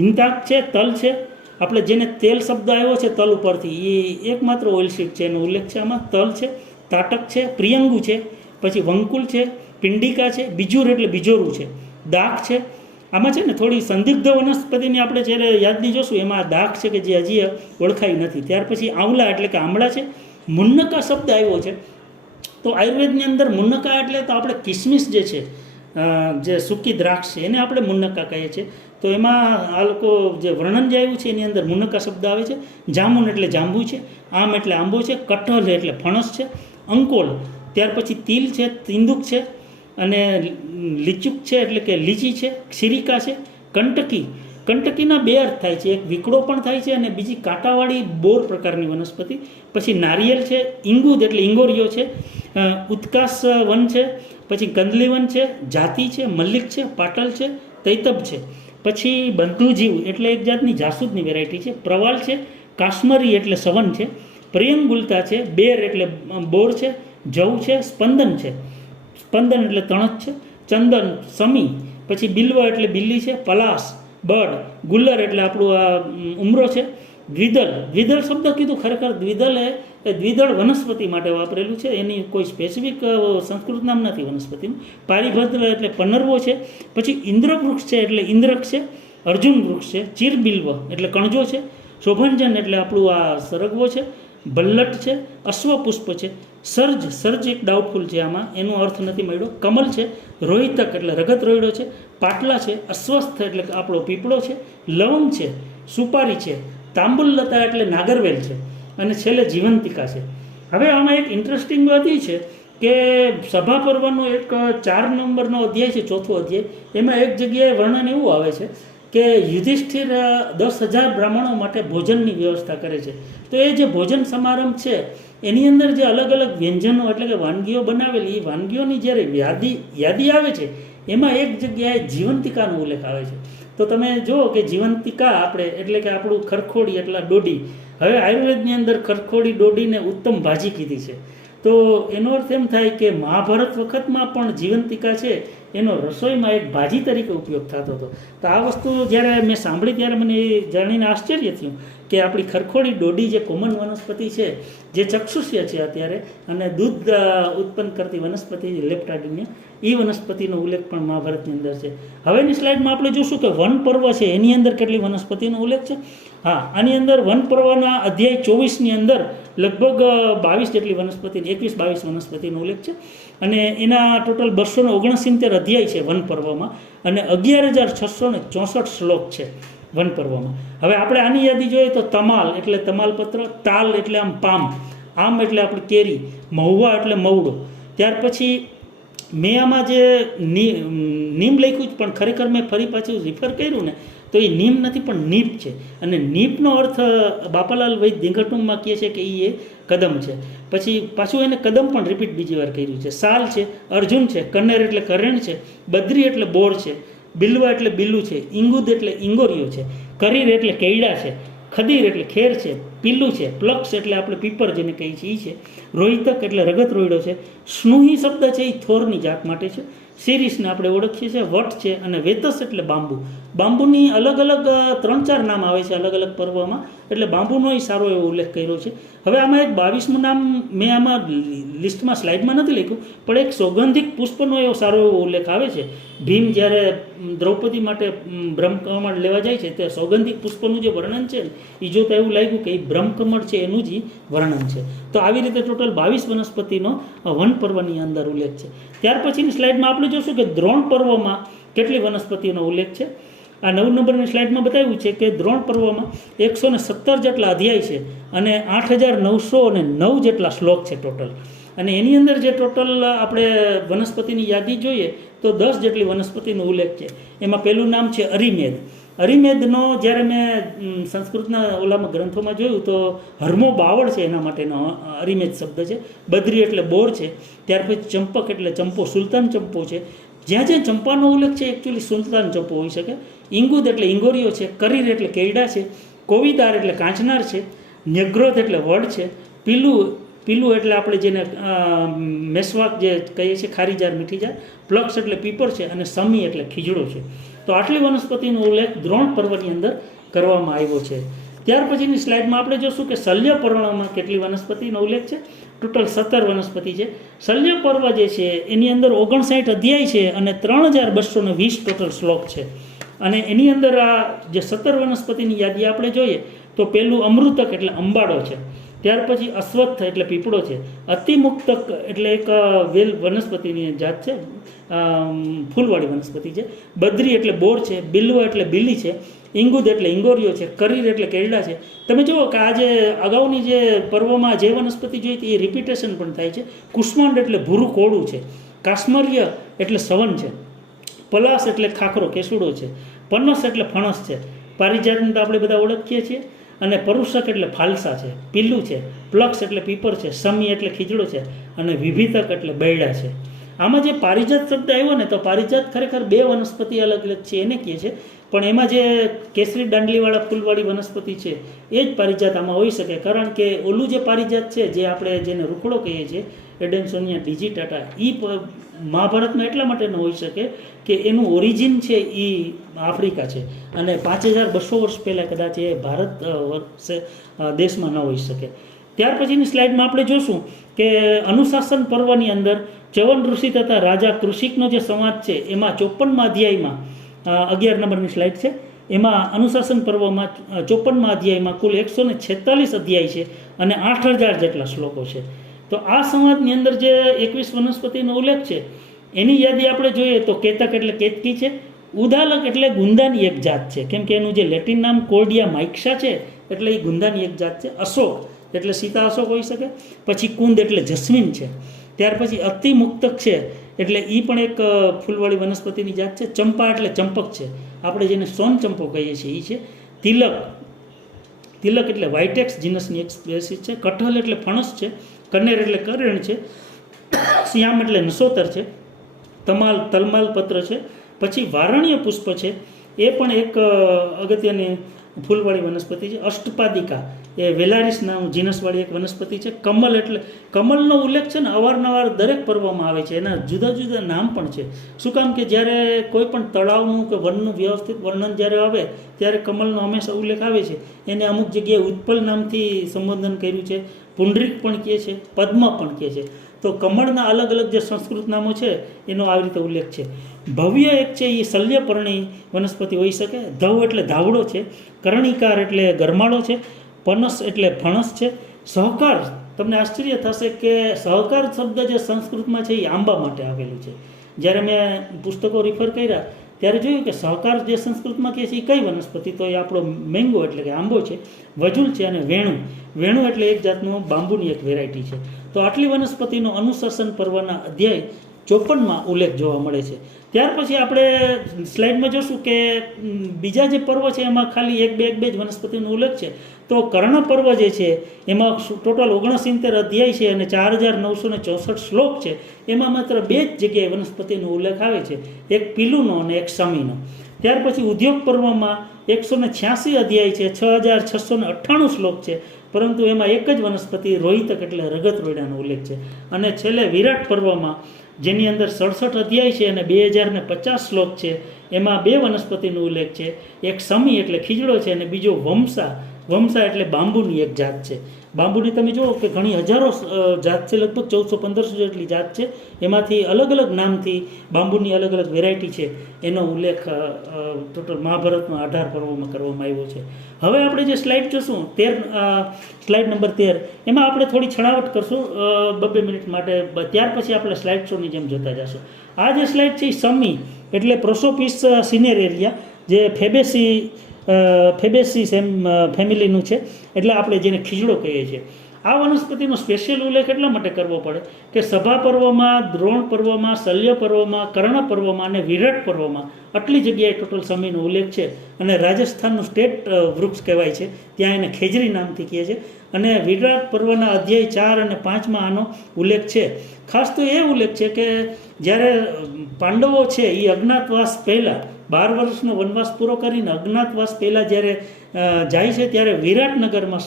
હિંતાક છે, તલ છે. આપણે જેને તેલ શબ્દ આવ્યો છે તલ ઉપરથી, એ એકમાત્ર ઓઇલસીડ છે, એનો ઉલ્લેખ છે આમાં. તલ છે, તાટક છે, પ્રિયંગુ છે, પછી વંકુલ છે, પિંડિકા છે, બીજુર એટલે બીજોરું છે, દાખ છે. આમાં છે ને થોડી સંદિગ્ધ વનસ્પતિની આપણે જ્યારે યાદની જોશું એમાં દાખ છે કે જે હજી ઓળખાઈ નથી. ત્યાર પછી આંવલા એટલે કે આંબળા છે. મુન્નકા શબ્દ આવ્યો છે. તો આયુર્વેદની અંદર મુન્નકા એટલે તો આપણે કિસમિસ જે છે, જે સૂકી દ્રાક્ષ છે એને આપણે મુન્નકા કહીએ છીએ. તો એમાં આ લોકો જે વર્ણન જે આવ્યું છે એની અંદર મુન્નકા શબ્દ આવે છે. જામુન એટલે જાંબુ છે, આમ એટલે આંબો છે, કઠલ એટલે ફણસ છે, અંકોલ, ત્યાર પછી તિલ છે, તિંદુક છે, અને લીચુક છે એટલે કે લીચી છે, ક્ષિરિકા છે, કંટકી. કંટકીના બે અર્થ થાય છે, એક વિકડો પણ થાય છે અને બીજી કાંટાવાળી બોર પ્રકારની વનસ્પતિ. પછી નારિયેલ છે, ઇંગુદ એટલે ઇંગોરિયો છે, ઉત્કાસ વન છે, પછી કંદલી વન છે, જાતિ છે, મલ્લિક છે, પાટલ છે, તૈતબ છે. પછી બંધુજીવ એટલે એક જાતની જાસૂદની વેરાયટી છે, પ્રવાલ છે, કાશ્મરી એટલે સવન છે, પ્રિયંગુલતા છે, બેર એટલે બોર છે, જવ છે, સ્પંદન છે, સ્પંદન એટલે તણત છે, ચંદન સમી, પછી બિલ્વ એટલે બિલ્લી છે, પલાસ બર્ડ, ગુલ્લર એટલે આપણું આ ઉમરો છે, દ્વિદલ. દ્વિદલ શબ્દ કીધું, ખરેખર દ્વિદલ એ દ્વિદળ વનસ્પતિ માટે વાપરેલું છે, એની કોઈ સ્પેસિફિક સંસ્કૃત નામ નથી વનસ્પતિનું. પારિભદ્ર એટલે પનરવો છે, પછી ઇન્દ્રવૃક્ષ છે એટલે ઇન્દ્રક છે, અર્જુન વૃક્ષ છે, ચીરબિલ્વ એટલે કણજો છે, શોભંજન એટલે આપણું આ સરગવો છે, ભલ્લટ છે, અશ્વપુષ્પ છે, સર્જ. સર્જ એક ડાઉટફુલ છે, આમાં એનો અર્થ નથી મળ્યો. કમલ છે, રોહિતક એટલે રગત રોયડો છે, પાટલા છે, અસ્વસ્થ એટલે આપણો પીપળો છે, લવંગ છે, સુપારી છે, તાંબુલલતા એટલે નાગરવેલ છે, અને છેલ્લે જીવંતિકા છે. હવે આમાં એક ઇન્ટરેસ્ટિંગ વાત એ છે કે સભા પર્વનો એક 4 નંબરનો અધ્યાય છે, ચોથો અધ્યાય. એમાં એક જગ્યાએ વર્ણન એવું આવે છે કે યુધિષ્ઠિર 10,000 બ્રાહ્મણો માટે ભોજનની વ્યવસ્થા કરે છે. તો એ જે ભોજન સમારંભ છે એની અંદર જે અલગ અલગ વ્યંજનો એટલે કે વાનગીઓ બનાવેલી, એ વાનગીઓની જ્યારે યાદી આવે છે એમાં એક જગ્યાએ જીવંતિકાનો ઉલ્લેખ આવે છે. તો તમે જુઓ કે જીવંતિકા આપણે એટલે કે આપણું ખરખોડી એટલે ડોડી. હવે આયુર્વેદની અંદર ખરખોડી ડોડીને ઉત્તમ ભાજી કીધી છે. તો એનો અર્થ એમ થાય કે મહાભારત વખતમાં પણ જીવંતિકા છે એનો રસોઈમાં એક ભાજી તરીકે ઉપયોગ થતો હતો. તો આ વસ્તુ જ્યારે મેં સાંભળી ત્યારે મને એ જાણીને આશ્ચર્ય થયું કે આપણી ખરખોડી ડોડી જે કોમન વનસ્પતિ છે, જે ચક્ષુષ્ય છે અત્યારે, અને દૂધ ઉત્પન્ન કરતી વનસ્પતિ લેપ્ટાડિનિયા, એ વનસ્પતિનો ઉલ્લેખ પણ મહાભારતની અંદર છે. હવેની સ્લાઇડમાં આપણે જોશું કે વન પર્વ છે એની અંદર કેટલી વનસ્પતિનો ઉલ્લેખ છે. હા, આની અંદર વન પર્વના અધ્યાય 24ની અંદર લગભગ 22 જેટલી વનસ્પતિ, 21-22 વનસ્પતિનો ઉલ્લેખ છે. અને એના ટોટલ 269 અધ્યાય છે વન પર્વમાં, અને 11,664 શ્લોક છે વન પર્વમાં. હવે આપણે આની યાદી જોઈએ તો તમાલ એટલે તમાલપત્ર, તાલ એટલે આમ પામ, આમ એટલે આપણી કેરી, મહુવા એટલે મવડો. ત્યાર પછી મેં આમાં જે નીમ લખ્યું પણ ખરેખર મેં ફરી પાછું રિફર કર્યું ને તો એ નીમ નથી પણ નીપ છે. અને નીપનો અર્થ બાપાલાલ વૈદ ધીંગટુંગમાં કહે છે કે એ કદમ છે. પછી પાછું એને કદમ પણ રિપીટ બીજી વાર કર્યું છે. સાલ છે, અર્જુન છે, કન્નેર એટલે કરેણ છે, બદ્રી એટલે બોર છે, બિલ્વા એટલે બિલ્લું છે, ઇંગુદ એટલે ઇંગોરિયો છે, કરીર એટલે કેયડા છે, ખદીર એટલે ખેર છે, પીલું છે, પ્લક્ષ એટલે આપણે પીપર જેને કહીએ છીએ એ છે, રોહિતક એટલે રગત રોયડો છે, સ્નુહી શબ્દ છે એ થોરની જાત માટે છે, શિરીષને આપણે ઓળખીએ છીએ, વટ છે, અને વેતસ એટલે બાંબુ. બાંબુની અલગ અલગ 3-4 નામ આવે છે અલગ અલગ પર્વમાં, એટલે બાંબુનો એ સારો એવો ઉલ્લેખ કર્યો છે. હવે આમાં એક 22મું નામ મેં આમાં લિસ્ટમાં સ્લાઇડમાં નથી લખ્યું, પણ એક સૌગંધિક પુષ્પનો એવો સારો એવો ઉલ્લેખ આવે છે. ભીમ જ્યારે દ્રૌપદી માટે બ્રહ્મકમળ લેવા જાય છે તે સૌગંધિક પુષ્પનું જે વર્ણન છે ને એ જોતાં એવું લાગ્યું કે એ બ્રહ્મકમળ છે એનું જ વર્ણન છે. તો આવી રીતે ટોટલ 22 વનસ્પતિનો વન પર્વની અંદર ઉલ્લેખ છે. ત્યાર પછીની સ્લાઇડમાં આપણે જોશું કે દ્રોણ પર્વમાં કેટલી વનસ્પતિનો ઉલ્લેખ છે. આ 9 નંબરની સ્લાઇડમાં બતાવ્યું છે કે દ્રોણ પર્વમાં 117 જેટલા અધ્યાય છે અને 8,909 જેટલા શ્લોક છે ટોટલ. અને એની અંદર જે ટોટલ આપણે વનસ્પતિની યાદી જોઈએ તો 10 જેટલી વનસ્પતિનો ઉલ્લેખ છે. એમાં પહેલું નામ છે અરિમેદ. અરિમેદનો જ્યારે મેં સંસ્કૃતના ઓલામાં ગ્રંથોમાં જોયું તો હરમો બાવળ છે એના માટેનો અરિમેદ શબ્દ છે. બદ્રી એટલે બોર છે. ત્યાર પછી ચંપક એટલે ચંપો, સુલતાન ચંપો છે. જ્યાં જ્યાં ચંપાનો ઉલ્લેખ છે એકચ્યુઅલી સુલતાન ચંપો હોઈ શકે. ઇંગુદ એટલે ઇંગોરિયો છે, કરીર એટલે કેયડા છે, કોવિદાર એટલે કાંચનાર છે, ન્યગ્રોધ એટલે વડ છે, પીલું એટલે આપણે જેને મેસવાક જે કહીએ છીએ ખારીજાર મીઠીજાર, પ્લક્ષ એટલે પીપર છે, અને સમી એટલે ખીજડો છે. તો આટલી વનસ્પતિનો ઉલ્લેખ દ્રોણ પર્વની અંદર કરવામાં આવ્યો છે. ત્યાર પછીની સ્લાઇડમાં આપણે જોશું કે શલ્ય પર્વમાં કેટલી વનસ્પતિનો ઉલ્લેખ છે. ટોટલ 17 વનસ્પતિ છે. શલ્ય પર્વ જે છે એની અંદર 59 અધ્યાય છે અને 3,220 ટોટલ શ્લોક છે. અને એની અંદર આ જે 17 વનસ્પતિની યાદી આપણે જોઈએ તો પહેલું અમૃતક એટલે અંબાડો છે. ત્યાર પછી અશ્વત્થ એટલે પીપળો છે. અતિમુક્તક એટલે એક વેલ વનસ્પતિની જાત છે, ફૂલવાળી વનસ્પતિ છે. બદ્રી એટલે બોર છે, બિલ્વ એટલે બિલ્લી છે, ઇંગુદ એટલે ઇંગોરિયો છે, કરીર એટલે કેરડા છે. તમે જુઓ કે આ જે અગાઉની જે પર્વમાં જે વનસ્પતિ જોઈ એ રિપીટેશન પણ થાય છે. કુષ્માંડ એટલે ભૂરું કોળું છે. કાશ્મરીય એટલે સવન છે, પલાસ એટલે ખાખરો કેસુડો છે, પનસ એટલે ફણસ છે, પારિજાતને તો આપણે બધા ઓળખીએ છીએ, અને પરુષક એટલે ફાલસા છે, પીલું છે, પ્લક્ષ એટલે પીપર છે, સમી એટલે ખીજડો છે, અને વિભિતક એટલે બૈડા છે. આમાં જે પારિજાત શબ્દ આવ્યો ને, તો પારિજાત ખરેખર બે વનસ્પતિ અલગ અલગ છે એને કહે છે, પણ એમાં જે કેસરી દાંડલીવાળા ફૂલવાળી વનસ્પતિ છે એ જ પારિજાત આમાં હોઈ શકે. કારણ કે ઓલું જે પારિજાત છે, જે આપણે જેને રૂખડો કહીએ છીએ, એડેન્સોનિયા ડિજિટાટા, એ મહાભારતમાં એટલા માટે ન હોઈ શકે કે એનું ઓરિજિન છે એ આફ્રિકા છે, અને 5200 વર્ષ પહેલાં કદાચ એ ભારત દેશમાં ન હોઈ શકે. ત્યાર પછીની સ્લાઇડમાં આપણે જોશું કે અનુશાસન પર્વની અંદર ચ્યવન ઋષિ તથા રાજા કૃષિકનો જે સંવાદ છે એમાં 54મા અધ્યાયમાં 11 નંબરની સ્લાઇડ છે, એમાં અનુશાસન પર્વમાં 54મા અધ્યાયમાં કુલ 146 અધ્યાય છે અને 8000 જેટલા શ્લોકો છે. તો આ સંવાદની અંદર જે 21 વનસ્પતિનો ઉલ્લેખ છે એની યાદી આપણે જોઈએ તો કેતક એટલે કેતકી છે, ઉદાલક એટલે ગુંદાની એક જાત છે, કેમ કે એનું જે લેટિન નામ કોર્ડિયા માઇક્સા છે એટલે એ ગુંદાની એક જાત છે. અશોક એટલે સીતા અશોક હોઈ શકે. પછી કુંદ એટલે જસ્મીન છે. ત્યાર પછી અતિમુક્તક છે એટલે એ પણ એક ફૂલવાળી વનસ્પતિની જાત છે. ચંપા એટલે ચંપક છે, આપણે જેને સોન ચંપો કહીએ છીએ એ છે. તિલક એટલે વ્હાઇટેક્સ જીનસની એક સ્પેસીસ છે. કઠલ એટલે ફણસ છે. કનેર એટલે કરેણ છે. શ્યામ એટલે નસોતર છે. તલમાલ પત્ર છે. પછી વારણ્ય પુષ્પ છે, એ પણ એક અગત્યની ફૂલવાળી વનસ્પતિ છે. અષ્ટપાદિકા એ વેલારિસ નામ જીનસવાળી એક વનસ્પતિ છે. કમલ એટલે કમલનો ઉલ્લેખ છે ને અવારનવાર દરેક પર્વમાં આવે છે, એના જુદા જુદા નામ પણ છે. શું કામ કે જ્યારે કોઈ પણ તળાવનું કે વનનું વ્યવસ્થિત વર્ણન જ્યારે આવે ત્યારે કમલનો હંમેશા ઉલ્લેખ આવે છે. એને અમુક જગ્યાએ ઉત્પલ નામથી સંબોધન કર્યું છે, પુંડરીક પણ કહે છે, પદ્મ પણ કહે છે. તો કમળના અલગ અલગ જે સંસ્કૃત નામો છે એનો આવી રીતે ઉલ્લેખ છે. ભવ્ય એક છે એ શલ્યપર્ણી વનસ્પતિ હોઈ શકે. ધવ એટલે ધાવડો છે. કરણિકાર એટલે ગરમાળો છે. પનસ એટલે ફણસ છે. સહકાર, તમને આશ્ચર્ય થશે કે સહકાર શબ્દ જે સંસ્કૃતમાં છે એ આંબા માટે આવેલું છે. જ્યારે મેં પુસ્તકો રિફર કર્યા ત્યારે જોયું કે સહકાર જે સંસ્કૃતમાં કહે છે એ કઈ વનસ્પતિ, તો એ આપણો મેંગો એટલે કે આંબો છે. વજુલ છે. અને વેણું એટલે એક જાતનું બાંબુની એક વેરાયટી છે. તો આટલી વનસ્પતિનો અનુશાસન પર્વના અધ્યાય 54માં ઉલ્લેખ જોવા મળે છે. ત્યાર પછી આપણે સ્લાઇડમાં જોશું કે બીજા જે પર્વ છે એમાં ખાલી એક બે જ વનસ્પતિનો ઉલ્લેખ છે. તો કર્ણ પર્વ જે છે એમાં ટોટલ 69 અધ્યાય છે અને 4964 શ્લોક છે. એમાં માત્ર 2 જ જગ્યાએ વનસ્પતિનો ઉલ્લેખ આવે છે, એક પીલુનો અને એક સમીનો. ત્યાર પછી ઉદ્યોગ પર્વમાં 186 અધ્યાય છે, 6698 શ્લોક છે, પરંતુ એમાં એક જ વનસ્પતિ રોહિતક એટલે રગત રોયડાનો ઉલ્લેખ છે. અને છેલ્લે વિરાટ પર્વમાં જેની અંદર 67 અધ્યાય છે અને 2050 શ્લોક છે, એમાં 2 વનસ્પતિનો ઉલ્લેખ છે. એક સમી એટલે ખીજડો છે અને બીજો વમસા એટલે બાંબુની એક જાત છે. બાંબુની તમે જુઓ કે ઘણી હજારો જાત છે, લગભગ 1400-1500 જેટલી જાત છે. એમાંથી અલગ અલગ નામથી બાંબુની અલગ અલગ વેરાયટી છે એનો ઉલ્લેખ ટોટલ મહાભારતમાં 18 પર્વોમાં કરવામાં આવ્યો છે. હવે આપણે જે સ્લાઇડ જોશું સ્લાઇડ નંબર 13, એમાં આપણે થોડી છણાવટ કરશું 2 મિનિટ માટે. ત્યાર પછી આપણે સ્લાઇડ શોની જેમ જોતા જશું. આ જે સ્લાઇડ છે એ સમી એટલે પ્રોસોપિસ સિનેરેરિયા જે ફેબેસી ફેમિલીનું છે, એટલે આપણે જેને ખીજડો કહીએ છીએ. આ વનસ્પતિનો સ્પેશિયલ ઉલ્લેખ એટલા માટે કરવો પડે કે સભા પર્વમાં, દ્રોણ પર્વમાં, શલ્ય પર્વમાં, કર્ણ પર્વમાં અને વિરાટ પર્વમાં આટલી જગ્યાએ ટોટલ સમીનો ઉલ્લેખ છે. અને રાજસ્થાનનું સ્ટેટ વૃક્ષ કહેવાય છે, ત્યાં એને ખેજરી નામથી કહે છે. અને વિરાટ પર્વના અધ્યાય 4 અને 5માં આનો ઉલ્લેખ છે. ખાસ તો એ ઉલ્લેખ છે કે જ્યારે પાંડવો છે એ અજ્ઞાતવાસ પહેલાં 12 વર્ષનો વનવાસ પૂરો કરીને અજ્ઞાતવાસ પહેલાં જ્યારે જાય છે ત્યારે વિરાટનગરમાં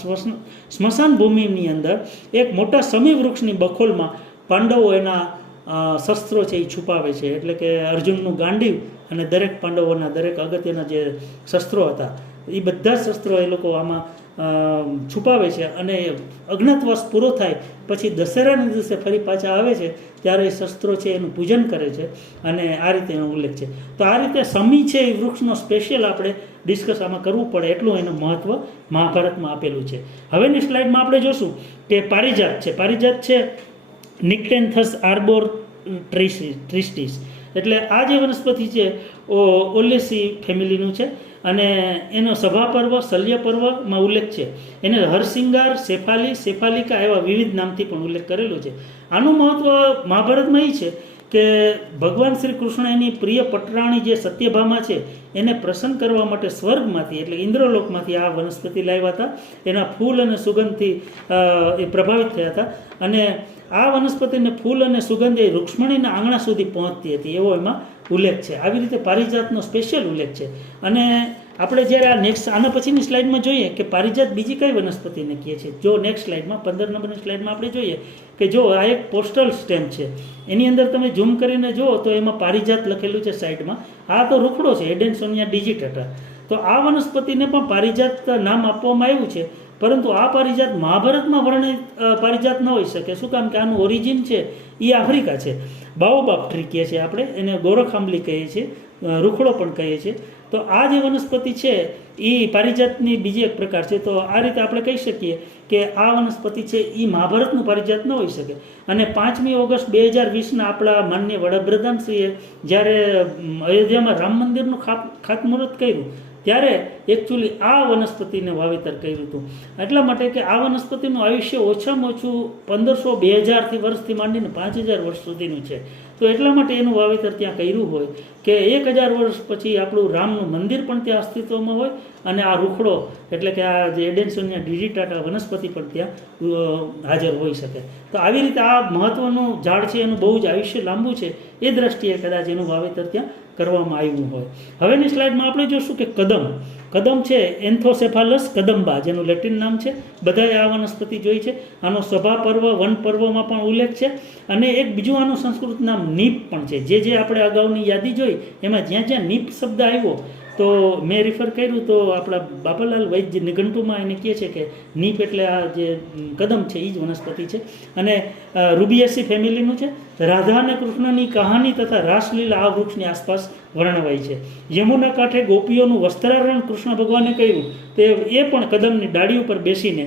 સ્મશાન ભૂમિની અંદર એક મોટા સમી વૃક્ષની બખોલમાં પાંડવો એના શસ્ત્રો છે એ છુપાવે છે. એટલે કે અર્જુનનું ગાંડીવ અને દરેક પાંડવોના દરેક અગત્યના જે શસ્ત્રો હતા એ બધા જ શસ્ત્રો એ લોકો આમાં છુપાવે છે. અને અજ્ઞાતવાસ પૂરો થાય પછી દશેરાના દિવસે ફરી પાછા આવે છે ત્યારે એ શસ્ત્રો છે એનું પૂજન કરે છે અને આ રીતે એનો ઉલ્લેખ છે. તો આ રીતે સમી છે એ વૃક્ષનો સ્પેશિયલ આપણે ડિસ્કસ આમાં કરવું પડે એટલું એનું મહત્ત્વ મહાભારતમાં આપેલું છે. હવેની સ્લાઇડમાં આપણે જોશું કે પારિજાત છે નિક્ટેન્થસ આર્બોર ટ્રિસ્ટિસ, એટલે આ જે વનસ્પતિ છે ઓલેસી ફેમિલીનું છે અને એનો સભા પર્વ, શલ્ય પર્વમાં ઉલ્લેખ છે. એને હરસિંગાર, સેફાલિકા એવા વિવિધ નામથી પણ ઉલ્લેખ કરેલો છે. આનું મહત્ત્વ મહાભારતમાં એ છે કે ભગવાન શ્રી કૃષ્ણ એની પ્રિય પટરાણી જે સત્યભામા છે એને પ્રસન્ન કરવા માટે સ્વર્ગમાંથી એટલે ઇન્દ્રલોકમાંથી આ વનસ્પતિ લાવ્યા હતા. એના ફૂલ અને સુગંધથી એ પ્રભાવિત થયા હતા અને આ વનસ્પતિને ફૂલ અને સુગંધ એ રૂક્ષ્મણીના આંગણા સુધી પહોંચતી હતી એવો એમાં ઉલ્લેખ છે. આવી રીતે પારિજાતનો સ્પેશિયલ ઉલ્લેખ છે. અને આપણે જ્યારે આ નેક્સ્ટ આના પછીની સ્લાઇડમાં જોઈએ કે પારિજાત બીજી કઈ વનસ્પતિને કહે છે. જો નેક્સ્ટ સ્લાઇડમાં 15 નંબરની સ્લાઇડમાં આપણે જોઈએ કે જો આ એક પોસ્ટલ સ્ટેમ્પ છે, એની અંદર તમે ઝૂમ કરીને જુઓ તો એમાં પારિજાત લખેલું છે સાઈડમાં. આ તો રૂખડો છે, એડેન્સોનિયા ડિજિટેટા. તો આ વનસ્પતિને પણ પારિજાત નામ આપવામાં આવ્યું છે, પરંતુ આ પારિજાત મહાભારતમાં વર્ણિત પારિજાત ન હોઈ શકે. શું કામ કે આનું ઓરિજિન છે એ આફ્રિકા છે. બાઓબાબ ટ્રી કહીએ છીએ આપણે, એને ગોરખાંબલી કહીએ છીએ, રૂખડો પણ કહીએ છીએ. તો આ જે વનસ્પતિ છે એ પારિજાતની બીજી એક પ્રકાર છે. તો આ રીતે આપણે કહી શકીએ કે આ વનસ્પતિ છે એ મહાભારતનું પારિજાત ન હોઈ શકે. અને 5મી ઓગસ્ટ 2020ના આપણા માનનીય વડાપ્રધાનશ્રીએ જ્યારે અયોધ્યામાં રામ મંદિરનું ખાતમુહૂર્ત કર્યું ત્યારે એકચ્યુઅલી આ વનસ્પતિને વાવેતર કર્યું હતું. એટલા માટે કે આ વનસ્પતિનું આયુષ્ય ઓછામાં ઓછું 1500-2000 વર્ષથી માંડીને 5000 વર્ષ સુધીનું છે. તો એટલા માટે એનું વાવેતર ત્યાં કર્યું હોય કે 1000 વર્ષ પછી આપણું રામનું મંદિર પણ ત્યાં અસ્તિત્વમાં હોય અને આ રૂખડો એટલે કે આ જે એડેન્સોનિયા ડિજિટાટા વનસ્પતિ પણ ત્યાં હાજર હોઈ શકે. તો આવી રીતે આ મહત્ત્વનું ઝાડ છે, એનું બહુ જ આયુષ્ય લાંબુ છે, એ દ્રષ્ટિએ કદાચ એનું વાવેતર ત્યાં કરવામાં આવ્યું હોય. હવેની સ્લાઇડમાં આપણે જોશું કે કદમ છે એન્થોસેફાલસ કદંબા, જેનું લેટિન નામ છે. બધાએ આ વનસ્પતિ જોઈ છે. આનો સભા પર્વ, વન પર્વમાં પણ ઉલ્લેખ છે. અને એક બીજું આનું સંસ્કૃત નામ નીપ પણ છે. જે આપણે અગાઉની યાદી જોઈ એમાં જ્યાં જ્યાં નીપ શબ્દ આવ્યો તો મેં રિફર કર્યું તો આપણા બાપાલાલ વૈદ્ય નિઘંટુમાં એને કહે છે કે નીપ એટલે આ જે કદમ છે એ જ વનસ્પતિ છે. અને રૂબિએસી ફેમિલીનું છે. રાધા અને કૃષ્ણની કહાની તથા રાસલીલા આ વૃક્ષની આસપાસ વર્ણવાઈ છે. યમુના કાંઠે ગોપીઓનું વસ્ત્રારણ કૃષ્ણ ભગવાને કર્યું તે એ પણ કદમની ડાળી ઉપર બેસીને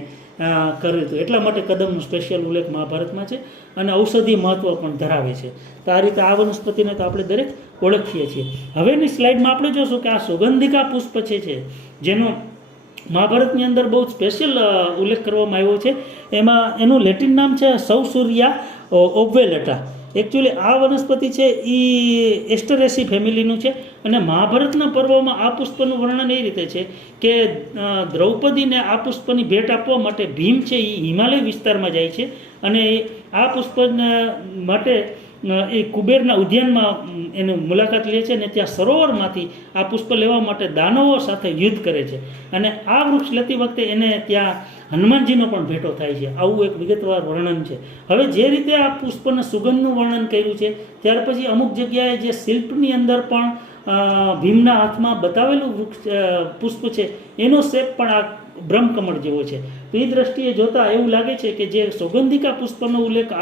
કર્યું હતું. એટલા માટે કદમનો સ્પેશિયલ ઉલ્લેખ મહાભારતમાં છે અને ઔષધીય મહત્વ પણ ધરાવે છે. તો આ રીતે આ વનસ્પતિને તો આપણે દરેક ઓળખીએ છીએ. હવેની સ્લાઇડમાં આપણે જોશું કે આ સુગંધિકા પુષ્પ છે જેનો મહાભારતની અંદર બહુ સ્પેશિયલ ઉલ્લેખ કરવામાં આવ્યો છે. એમાં એનું લેટિન નામ છે સૌસુરિયા ઓબ્વેલેટા. એકચ્યુઅલી આ વનસ્પતિ છે એ એસ્ટરેસી ફેમિલીનું છે અને મહાભારતના પર્વમાં આ પુષ્પનું વર્ણન એ રીતે છે કે દ્રૌપદીને આ પુષ્પની ભેટ આપવા માટે ભીમ છે એ હિમાલય વિસ્તારમાં જાય છે અને આ પુષ્પ માટે એ કુબેરના ઉદ્યાનમાં એની મુલાકાત લે છે અને ત્યાં સરોવરમાંથી આ પુષ્પ લેવા માટે દાનવો સાથે યુદ્ધ કરે છે. અને આ વૃક્ષ લેતી વખતે એને ત્યાં હનુમાનજીનો પણ ભેટો થાય છે. આવું એક વિગતવાર વર્ણન છે. હવે જે રીતે આ પુષ્પના સુગંધનું વર્ણન કર્યું છે ત્યાર પછી અમુક જગ્યાએ જે શિલ્પની અંદર પણ ભીમના હાથમાં બતાવેલું વૃક્ષ પુષ્પ છે એનો શેપ પણ આ બ્રહ્મકમળ જેવો છે. તો એ દ્રષ્ટિએ જોતાં એવું લાગે છે કે જે સૌગંધિકા પુષ્પનો ઉલ્લેખ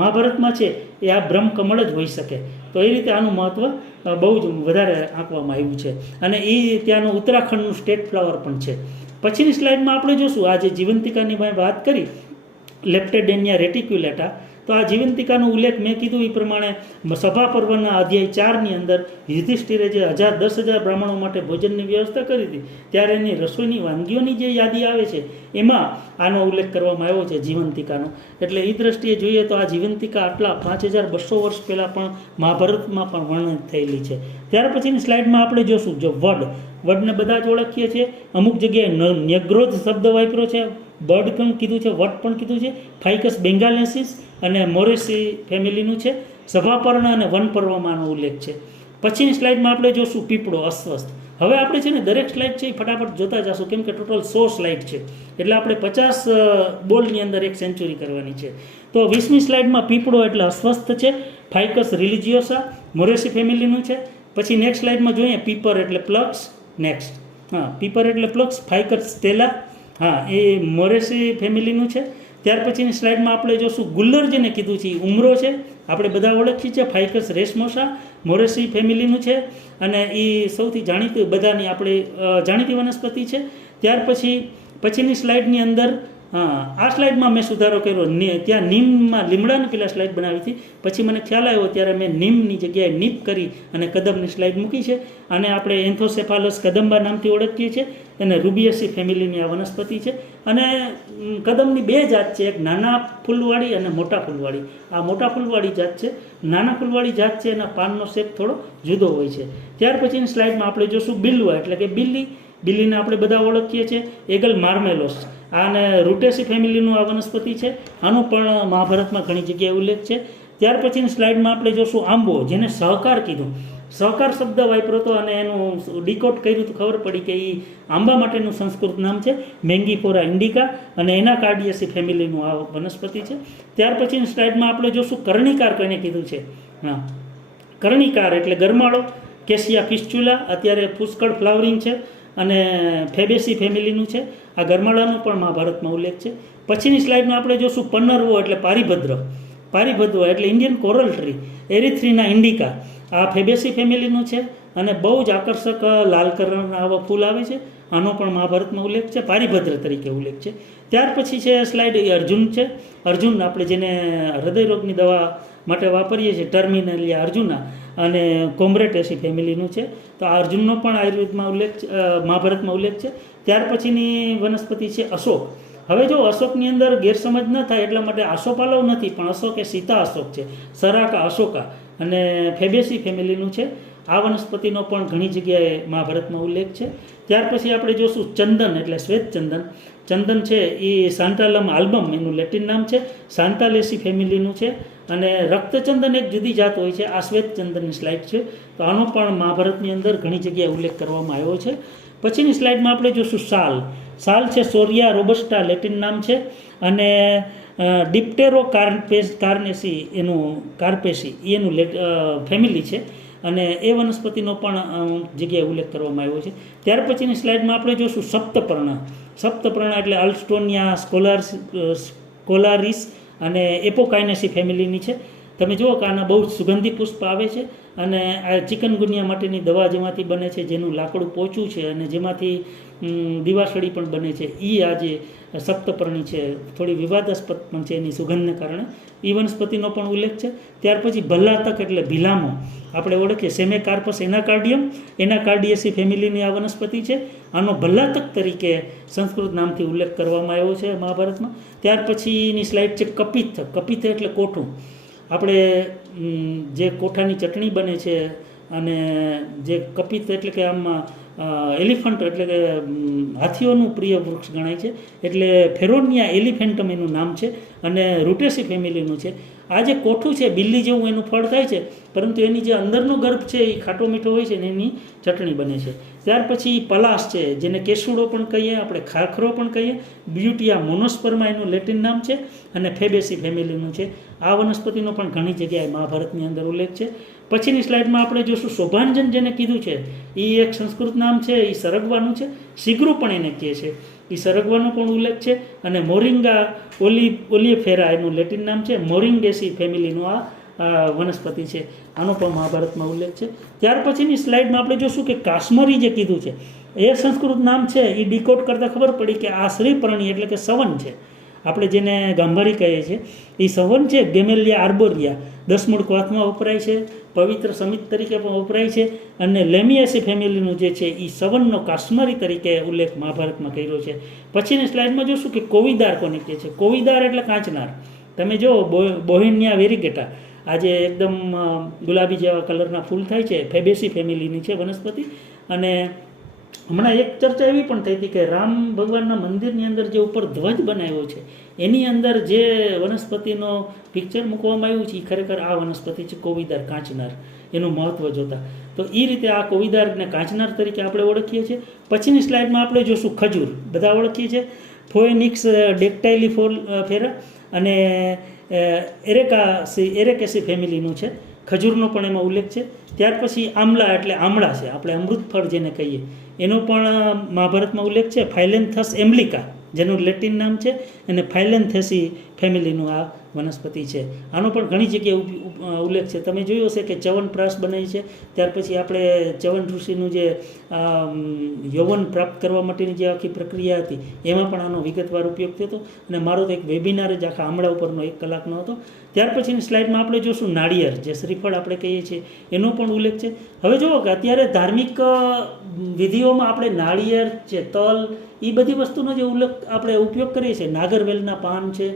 મહાભારતમાં છે એ આ બ્રહ્મકમળ જ હોઈ શકે. તો એ રીતે આનું મહત્ત્વ બહુ જ વધારે આંકવામાં આવ્યું છે અને એ ત્યાંનું ઉત્તરાખંડનું સ્ટેટ ફ્લાવર પણ છે. પછીની સ્લાઇડમાં આપણે જોશું આ જે જીવંતિકાની મેં વાત કરી લેપ્ટેડેનિયા રેટિક્યુલેટા. તો આ જીવંતિકાનો ઉલ્લેખ મેં કીધું એ પ્રમાણે સભા પર્વના અધ્યાય 4ની અંદર યુધિષ્ઠિરે જે 10,000 બ્રાહ્મણો માટે ભોજનની વ્યવસ્થા કરી હતી ત્યારે એની રસોઈની વાનગીઓની જે યાદી આવે છે એમાં આનો ઉલ્લેખ કરવામાં આવ્યો છે જીવંતિકાનો. એટલે એ દ્રષ્ટિએ જોઈએ તો આ જીવંતિકા આટલા 5,200 વર્ષ પહેલાં પણ મહાભારતમાં પણ વર્ણિત થયેલી છે. ત્યાર પછીની સ્લાઇડમાં આપણે જોશું જો વડને બધા જ ઓળખીએ છીએ. અમુક જગ્યાએ ન્યગ્રોધ શબ્દ વાપર્યો છે, બર્ડ પણ કીધું છે, વટ પણ કીધું છે. ફાઇકસ બેંગાલેન્સિસ અને મોરેસી ફેમિલીનું છે. સભાપર્ણ અને વનપર્વમાંનો ઉલ્લેખ છે. પછીની સ્લાઇડમાં આપણે જોશું પીપળો અસ્વસ્થ. હવે આપણે છે ને દરેક સ્લાઇડ છે એ ફટાફટ જોતા જશું કેમ કે ટોટલ 100 સ્લાઇડ છે એટલે આપણે 50 બોલની અંદર એક સેન્ચુરી કરવાની છે. તો 20મી સ્લાઇડમાં પીપળો એટલે અસ્વસ્થ છે. ફાઇકસ રિલિજિયોસા મોરેસી ફેમિલીનું છે. પછી નેક્સ્ટ સ્લાઇડમાં જોઈએ પીપર એટલે પ્લક્સ. નેક્સ્ટ પીપર એટલે પ્લક્સ. ફાઇકસ સ્ટેલા એ મોરેસી ફેમિલીનું છે. ત્યાર પછીની સ્લાઇડમાં આપણે જોશું ગુલ્લર જેને કીધું છે એ ઉમરો છે. આપણે બધા ઓળખીએ છીએ. ફાઇકસ રેસમોસા મોરેસી ફેમિલીનું છે અને એ સૌથી જાણીતી બધાની આપણે જાણીતી વનસ્પતિ છે. ત્યાર પછીની સ્લાઇડની અંદર હા, આ સ્લાઇડમાં મેં સુધારો કર્યો. ત્યાં નીમમાં લીમડાની પેલા સ્લાઇડ બનાવી હતી, પછી મને ખ્યાલ આવ્યો ત્યારે મેં નીમની જગ્યાએ નીપ કરી અને કદમની સ્લાઇડ મૂકી છે. અને આપણે એન્થોસેફાલસ કદંબા નામથી ઓળખીએ છીએ, અને રૂબિએસી ફેમિલીની આ વનસ્પતિ છે. અને કદમની બે જાત છે, એક નાના ફૂલવાળી અને મોટા ફૂલવાળી. આ મોટા ફૂલવાળી જાત છે. નાના ફૂલવાળી જાત છે એના પાનનો શેપ થોડો જુદો હોય છે. ત્યાર પછીની સ્લાઇડમાં આપણે જોશું બિલ્વા એટલે કે બિલ્લીને આપણે બધા ઓળખીએ છીએ. એગલ માર્મેલોસ આને રૂટેસી ફેમિલીનું આ વનસ્પતિ છે. આનો પણ મહાભારતમાં ઘણી જગ્યાએ ઉલ્લેખ છે. ત્યાર પછીની સ્લાઇડમાં આપણે જોશું આંબો, જેને સહકાર કીધું. સહકાર શબ્દ વાપર્યો હતો અને એનું ડીકોડ કર્યું તો ખબર પડી કે એ આંબા માટેનું સંસ્કૃત નામ છે મેંગીફોરા ઇન્ડિકા, અને એના કાર્ડિયેસી ફેમિલીનું આ વનસ્પતિ છે. ત્યાર પછીની સ્લાઇડમાં આપણે જોશું કર્ણિકાર કોને કીધું છે. હા, કર્ણિકાર એટલે ગરમાળો, કેસિયા ફિસ્ચ્યુલા, અત્યારે પુષ્કળ ફ્લાવરિંગ છે અને ફેબેસી ફેમિલીનું છે. આ ગરમાળાનો પણ મહાભારતમાં ઉલ્લેખ છે. પછીની સ્લાઇડમાં આપણે જોશું પન્નરવો એટલે પારિભદ્ર એટલે ઇન્ડિયન કોરલ ટ્રી, એરિથ્રીના ઇન્ડિકા. આ ફેબેસી ફેમિલીનું છે અને બહુ જ આકર્ષક લાલ કલરના આવા ફૂલ આવે છે. આનો પણ મહાભારતમાં ઉલ્લેખ છે, પારિભદ્ર તરીકે ઉલ્લેખ છે. ત્યાર પછી છે સ્લાઇડ એ અર્જુન છે. અર્જુન આપણે જેને હૃદયરોગની દવા માટે વાપરીએ છીએ, ટર્મિનલિયા અર્જુના, અને કોમ્બ્રેટેસી ફેમિલીનું છે. તો આ અર્જુનનો પણ આયુર્વેદમાં ઉલ્લેખ મહાભારતમાં ઉલ્લેખ છે. ત્યાર પછીની વનસ્પતિ છે અશોક. હવે જો અશોકની અંદર ગેરસમજ ન થાય એટલા માટે આસોપાલવ નથી, પણ અશોક એ સીતા અશોક છે, સરાકા અશોકા, અને ફેબેસી ફેમિલીનું છે. આ વનસ્પતિનો પણ ઘણી જગ્યાએ મહાભારતમાં ઉલ્લેખ છે. ત્યાર પછી આપણે જોશું ચંદન એટલે શ્વેત ચંદન. ચંદન છે એ સાન્ટાલમ આલ્બમ એનું લેટિન નામ છે, સાન્ટાલેસી ફેમિલીનું છે. અને રક્તચંદન એક જુદી જાત હોય છે. આ શ્વેત ચંદનની સ્લાઇડ છે. તો આનો પણ મહાભારતની અંદર ઘણી જગ્યાએ ઉલ્લેખ કરવામાં આવ્યો છે. પછીની સ્લાઇડમાં આપણે જોશું સાલ છે સોરિયા રોબસ્ટા લેટિન નામ છે, અને ડિપ્ટેરો કાર્નેસી એનું કાર્પેસી એનું ફેમિલી છે, અને એ વનસ્પતિનો પણ જગ્યાએ ઉલ્લેખ કરવામાં આવ્યો છે. ત્યાર પછીની સ્લાઇડમાં આપણે જોશું સપ્તપર્ણ એટલે અલ્સ્ટોનિયા સ્કોલારિસ અને એપોકાઇનેસી ફેમિલીની છે. તમે જુઓ કે આના બહુ સુગંધી પુષ્પ આવે છે, અને આ ચિકનગુનિયા માટેની દવા જેમાંથી બને છે, જેનું લાકડું પોચું છે અને જેમાંથી દીવાસળી પણ બને છે, એ આ જે સપ્તપર્ણી છે થોડી વિવાદાસ્પદ પણ છે એની સુગંધને કારણે. એ વનસ્પતિનો પણ ઉલ્લેખ છે. ત્યાર પછી ભલ્લાતક એટલે ભીલામો આપણે ઓળખીએ, સેમેકાર્પસ એનાકાર્ડિયેસી ફેમિલીની આ વનસ્પતિ છે. આનો ભલ્લાતક તરીકે સંસ્કૃત નામથી ઉલ્લેખ કરવામાં આવ્યો છે મહાભારતમાં. ત્યાર પછીની સ્લાઇડ છે કપિત્થ એટલે કોઠું. આપણે જે કોઠાની ચટણી બને છે, અને જે કપિત્થ એટલે કે આમાં એલિફન્ટ એટલે કે હાથીઓનું પ્રિય વૃક્ષ ગણાય છે, એટલે ફેરોનિયા એલિફેન્ટમ એનું નામ છે, અને રૂટેસી ફેમિલીનું છે. આ જે કોઠું છે બિલ્લી જેવું એનું ફળ થાય છે, પરંતુ એની જે અંદરનો ગર્ભ છે એ ખાટો મીઠો હોય છે ને એની ચટણી બને છે. ત્યાર પછી પલાસ છે, જેને કેસુડો પણ કહીએ, આપણે ખાખરો પણ કહીએ, બ્યુટિયા મોનોસ્પર્મા એનું લેટિન નામ છે, અને ફેબેસી ફેમિલીનું છે. આ વનસ્પતિનો પણ ઘણી જગ્યાએ મહાભારતની અંદર ઉલ્લેખ છે. પછીની સ્લાઇડમાં આપણે જોશું શોભાંજન, જેને કીધું છે એ એક સંસ્કૃત નામ છે, એ સરગવાનું છે. સિગરું પણ એને કહે છે, એ સરગવાનો પણ ઉલ્લેખ છે. અને મોરિંગા ઓલિફેરા એનું લેટિન નામ છે. મોરિંગેસી ફેમિલીનું આ વનસ્પતિ છે. આનો પણ મહાભારતમાં ઉલ્લેખ છે. ત્યાર પછીની સ્લાઇડમાં આપણે જોશું કે કાશ્મરી જે કીધું છે એ સંસ્કૃત નામ છે, એ ડીકોડ કરતાં ખબર પડી કે આ શ્રીપર્ણી એટલે કે સવન છે. આપણે જેને ગાંભારી કહીએ છીએ એ સવન છે. ગેમેલિયા આર્બોરિયા 10 મૂળ હાથમાં વપરાય છે, પવિત્ર સમિત તરીકે પણ વપરાય છે. અને લેમિયાસી ફેમિલીનું જે છે એ સવનનો કાશ્મરી તરીકે ઉલ્લેખ મહાભારતમાં કર્યો છે. પછીની સ્લાઇડમાં જોશું કે કોવિદાર કોને કહે છે. કોવિદાર એટલે કાંચનાર. તમે જો બોહેનિયા વેરીગેટા, આજે એકદમ ગુલાબી જેવા કલરના ફૂલ થાય છે, ફેબેસી ફેમિલીની છે વનસ્પતિ. અને હમણાં એક ચર્ચા એવી પણ થઈ હતી કે રામ ભગવાનના મંદિરની અંદર જે ઉપર ધ્વજ બનાવ્યો છે એની અંદર જે વનસ્પતિનો પિક્ચર મૂકવામાં આવ્યું છે એ ખરેખર આ વનસ્પતિ છે કોવિદાર કાંચનાર, એનું મહત્ત્વ જોતા. તો એ રીતે આ કોવિદારને કાંચનાર તરીકે આપણે ઓળખીએ છીએ. પછીની સ્લાઇડમાં આપણે જોશું ખજૂર, બધા ઓળખીએ છીએ. ફોએનિક્સ ડેક્ટાઇલિફેરા અને એરેકેસી ફેમિલીનું છે. ખજૂરનો પણ એમાં ઉલ્લેખ છે. ત્યાર પછી આમલા એટલે આમળા છે, આપણે અમૃતફળ જેને કહીએ, એનો પણ મહાભારતમાં ઉલ્લેખ છે. ફાઇલેન્થસ એમ્લિકા જેનું લેટિન નામ છે, અને ફાઇલેન્થેસી ફેમિલીનું આ વનસ્પતિ છે. આનો પણ ઘણી જગ્યાએ ઉલ્લેખ છે. તમે જોયો હશે કે ચ્યવનપ્રાશ બને છે, ત્યાર પછી આપણે ચ્યવન ઋષિનું જે યૌવન પ્રાપ્ત કરવા માટેની જે આખી પ્રક્રિયા હતી એમાં પણ આનો વિગતવાર ઉપયોગ થયો હતો. અને મારો તો એક વેબિનાર જ આખા આમળા ઉપરનો 1 કલાકનો હતો. ત્યાર પછીની સ્લાઇડમાં આપણે જોશું નાળિયેર, જે શ્રીફળ આપણે કહીએ છીએ, એનો પણ ઉલ્લેખ છે. હવે જુઓ કે અત્યારે ધાર્મિક વિધિઓમાં આપણે નાળિયેર છે, તલ, એ બધી વસ્તુનો જે આપણે ઉપયોગ કરીએ છીએ, નાગરવેલના પાન છે,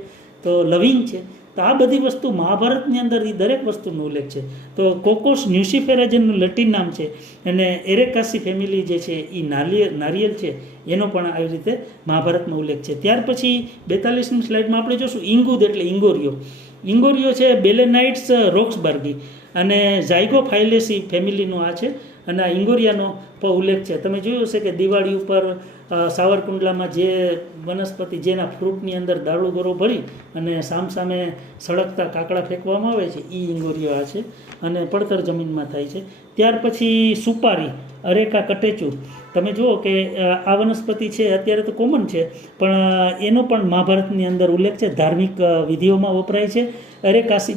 તો લવિંગ છે, તો આ બધી વસ્તુ મહાભારતની અંદર એ દરેક વસ્તુનો ઉલ્લેખ છે. તો કોકોસ ન્યુસિફેરા જેનું લેટિન નામ છે, અને એરેકાસી ફેમિલી જે છે એ નારિયેલ છે, એનો પણ આવી રીતે મહાભારતમાં ઉલ્લેખ છે. ત્યાર પછી 42મી સ્લાઇડમાં આપણે જોશું ઇંગુદ એટલે ઇંગોરિયો. ઇંગોરિયો છે બેલેનાઇટ્સ રોક્સબર્ગી અને ઝાયગોફાઇલેસી ફેમિલીનો આ છે. અને આ ઇંગોરિયાનો પણ ઉલ્લેખ છે. તમે જોયું હશે કે દિવાળી ઉપર સાવરકુંડલામાં જે વનસ્પતિ, જેના ફ્રૂટની અંદર દારૂ ગોરો ભરી અને સામે સળગતા કાકડા ફેંકવામાં આવે છે, એ ઇંગોરિયો આ છે, અને પડતર જમીનમાં થાય છે. ત્યાર પછી સુપારી, અરેકા કટેચુર. તમે જુઓ કે આ વનસ્પતિ છે અત્યારે તો કોમન છે, પણ એનો પણ મહાભારતની અંદર ઉલ્લેખ છે, ધાર્મિક વિધિઓમાં વપરાય છે. અરેકાસી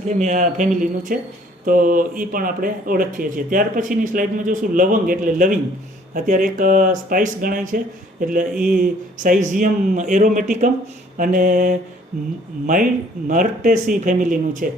ફેમિલીનું છે, તો એ પણ આપણે ઓળખીએ છીએ. ત્યાર પછીની સ્લાઇડમાં જોશું લવંગ એટલે લવિંગ. અત્યારે એક સ્પાઇસ ગણાય છે, એટલે એ સાઇઝિયમ એરોમેટિકમ અને મર્ટેસી ફેમિલીનું છે.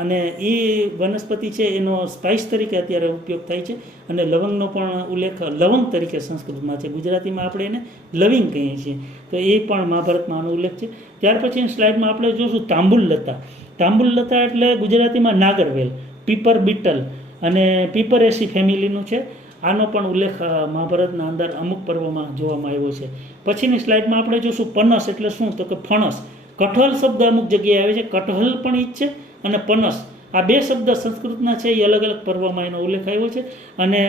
અને એ વનસ્પતિ છે એનો સ્પાઇસ તરીકે અત્યારે ઉપયોગ થાય છે. અને લવંગનો પણ ઉલ્લેખ લવંગ તરીકે સંસ્કૃતમાં છે, ગુજરાતીમાં આપણે એને લવિંગ કહીએ છીએ. તો એ પણ મહાભારતમાં આનો ઉલ્લેખ છે. ત્યાર પછીની સ્લાઇડમાં આપણે જોશું તાંબુલલતા. તાંબુલલતા એટલે ગુજરાતીમાં નાગરવેલ, પીપર બીટલ અને પીપરેસી ફેમિલીનું છે. આનો પણ ઉલ્લેખ મહાભારતના અંદર અમુક પર્વમાં જોવામાં આવ્યો છે. પછીની સ્લાઇડમાં આપણે જોશું પનસ એટલે શું, તો કે ફણસ. કઠહલ શબ્દ અમુક જગ્યાએ આવે છે, કઠહલ પણ ઈ જ છે, અને પનસ આ 2 શબ્દ સંસ્કૃતના છે, એ અલગ અલગ પર્વમાં એનો ઉલ્લેખ આવ્યો છે. અને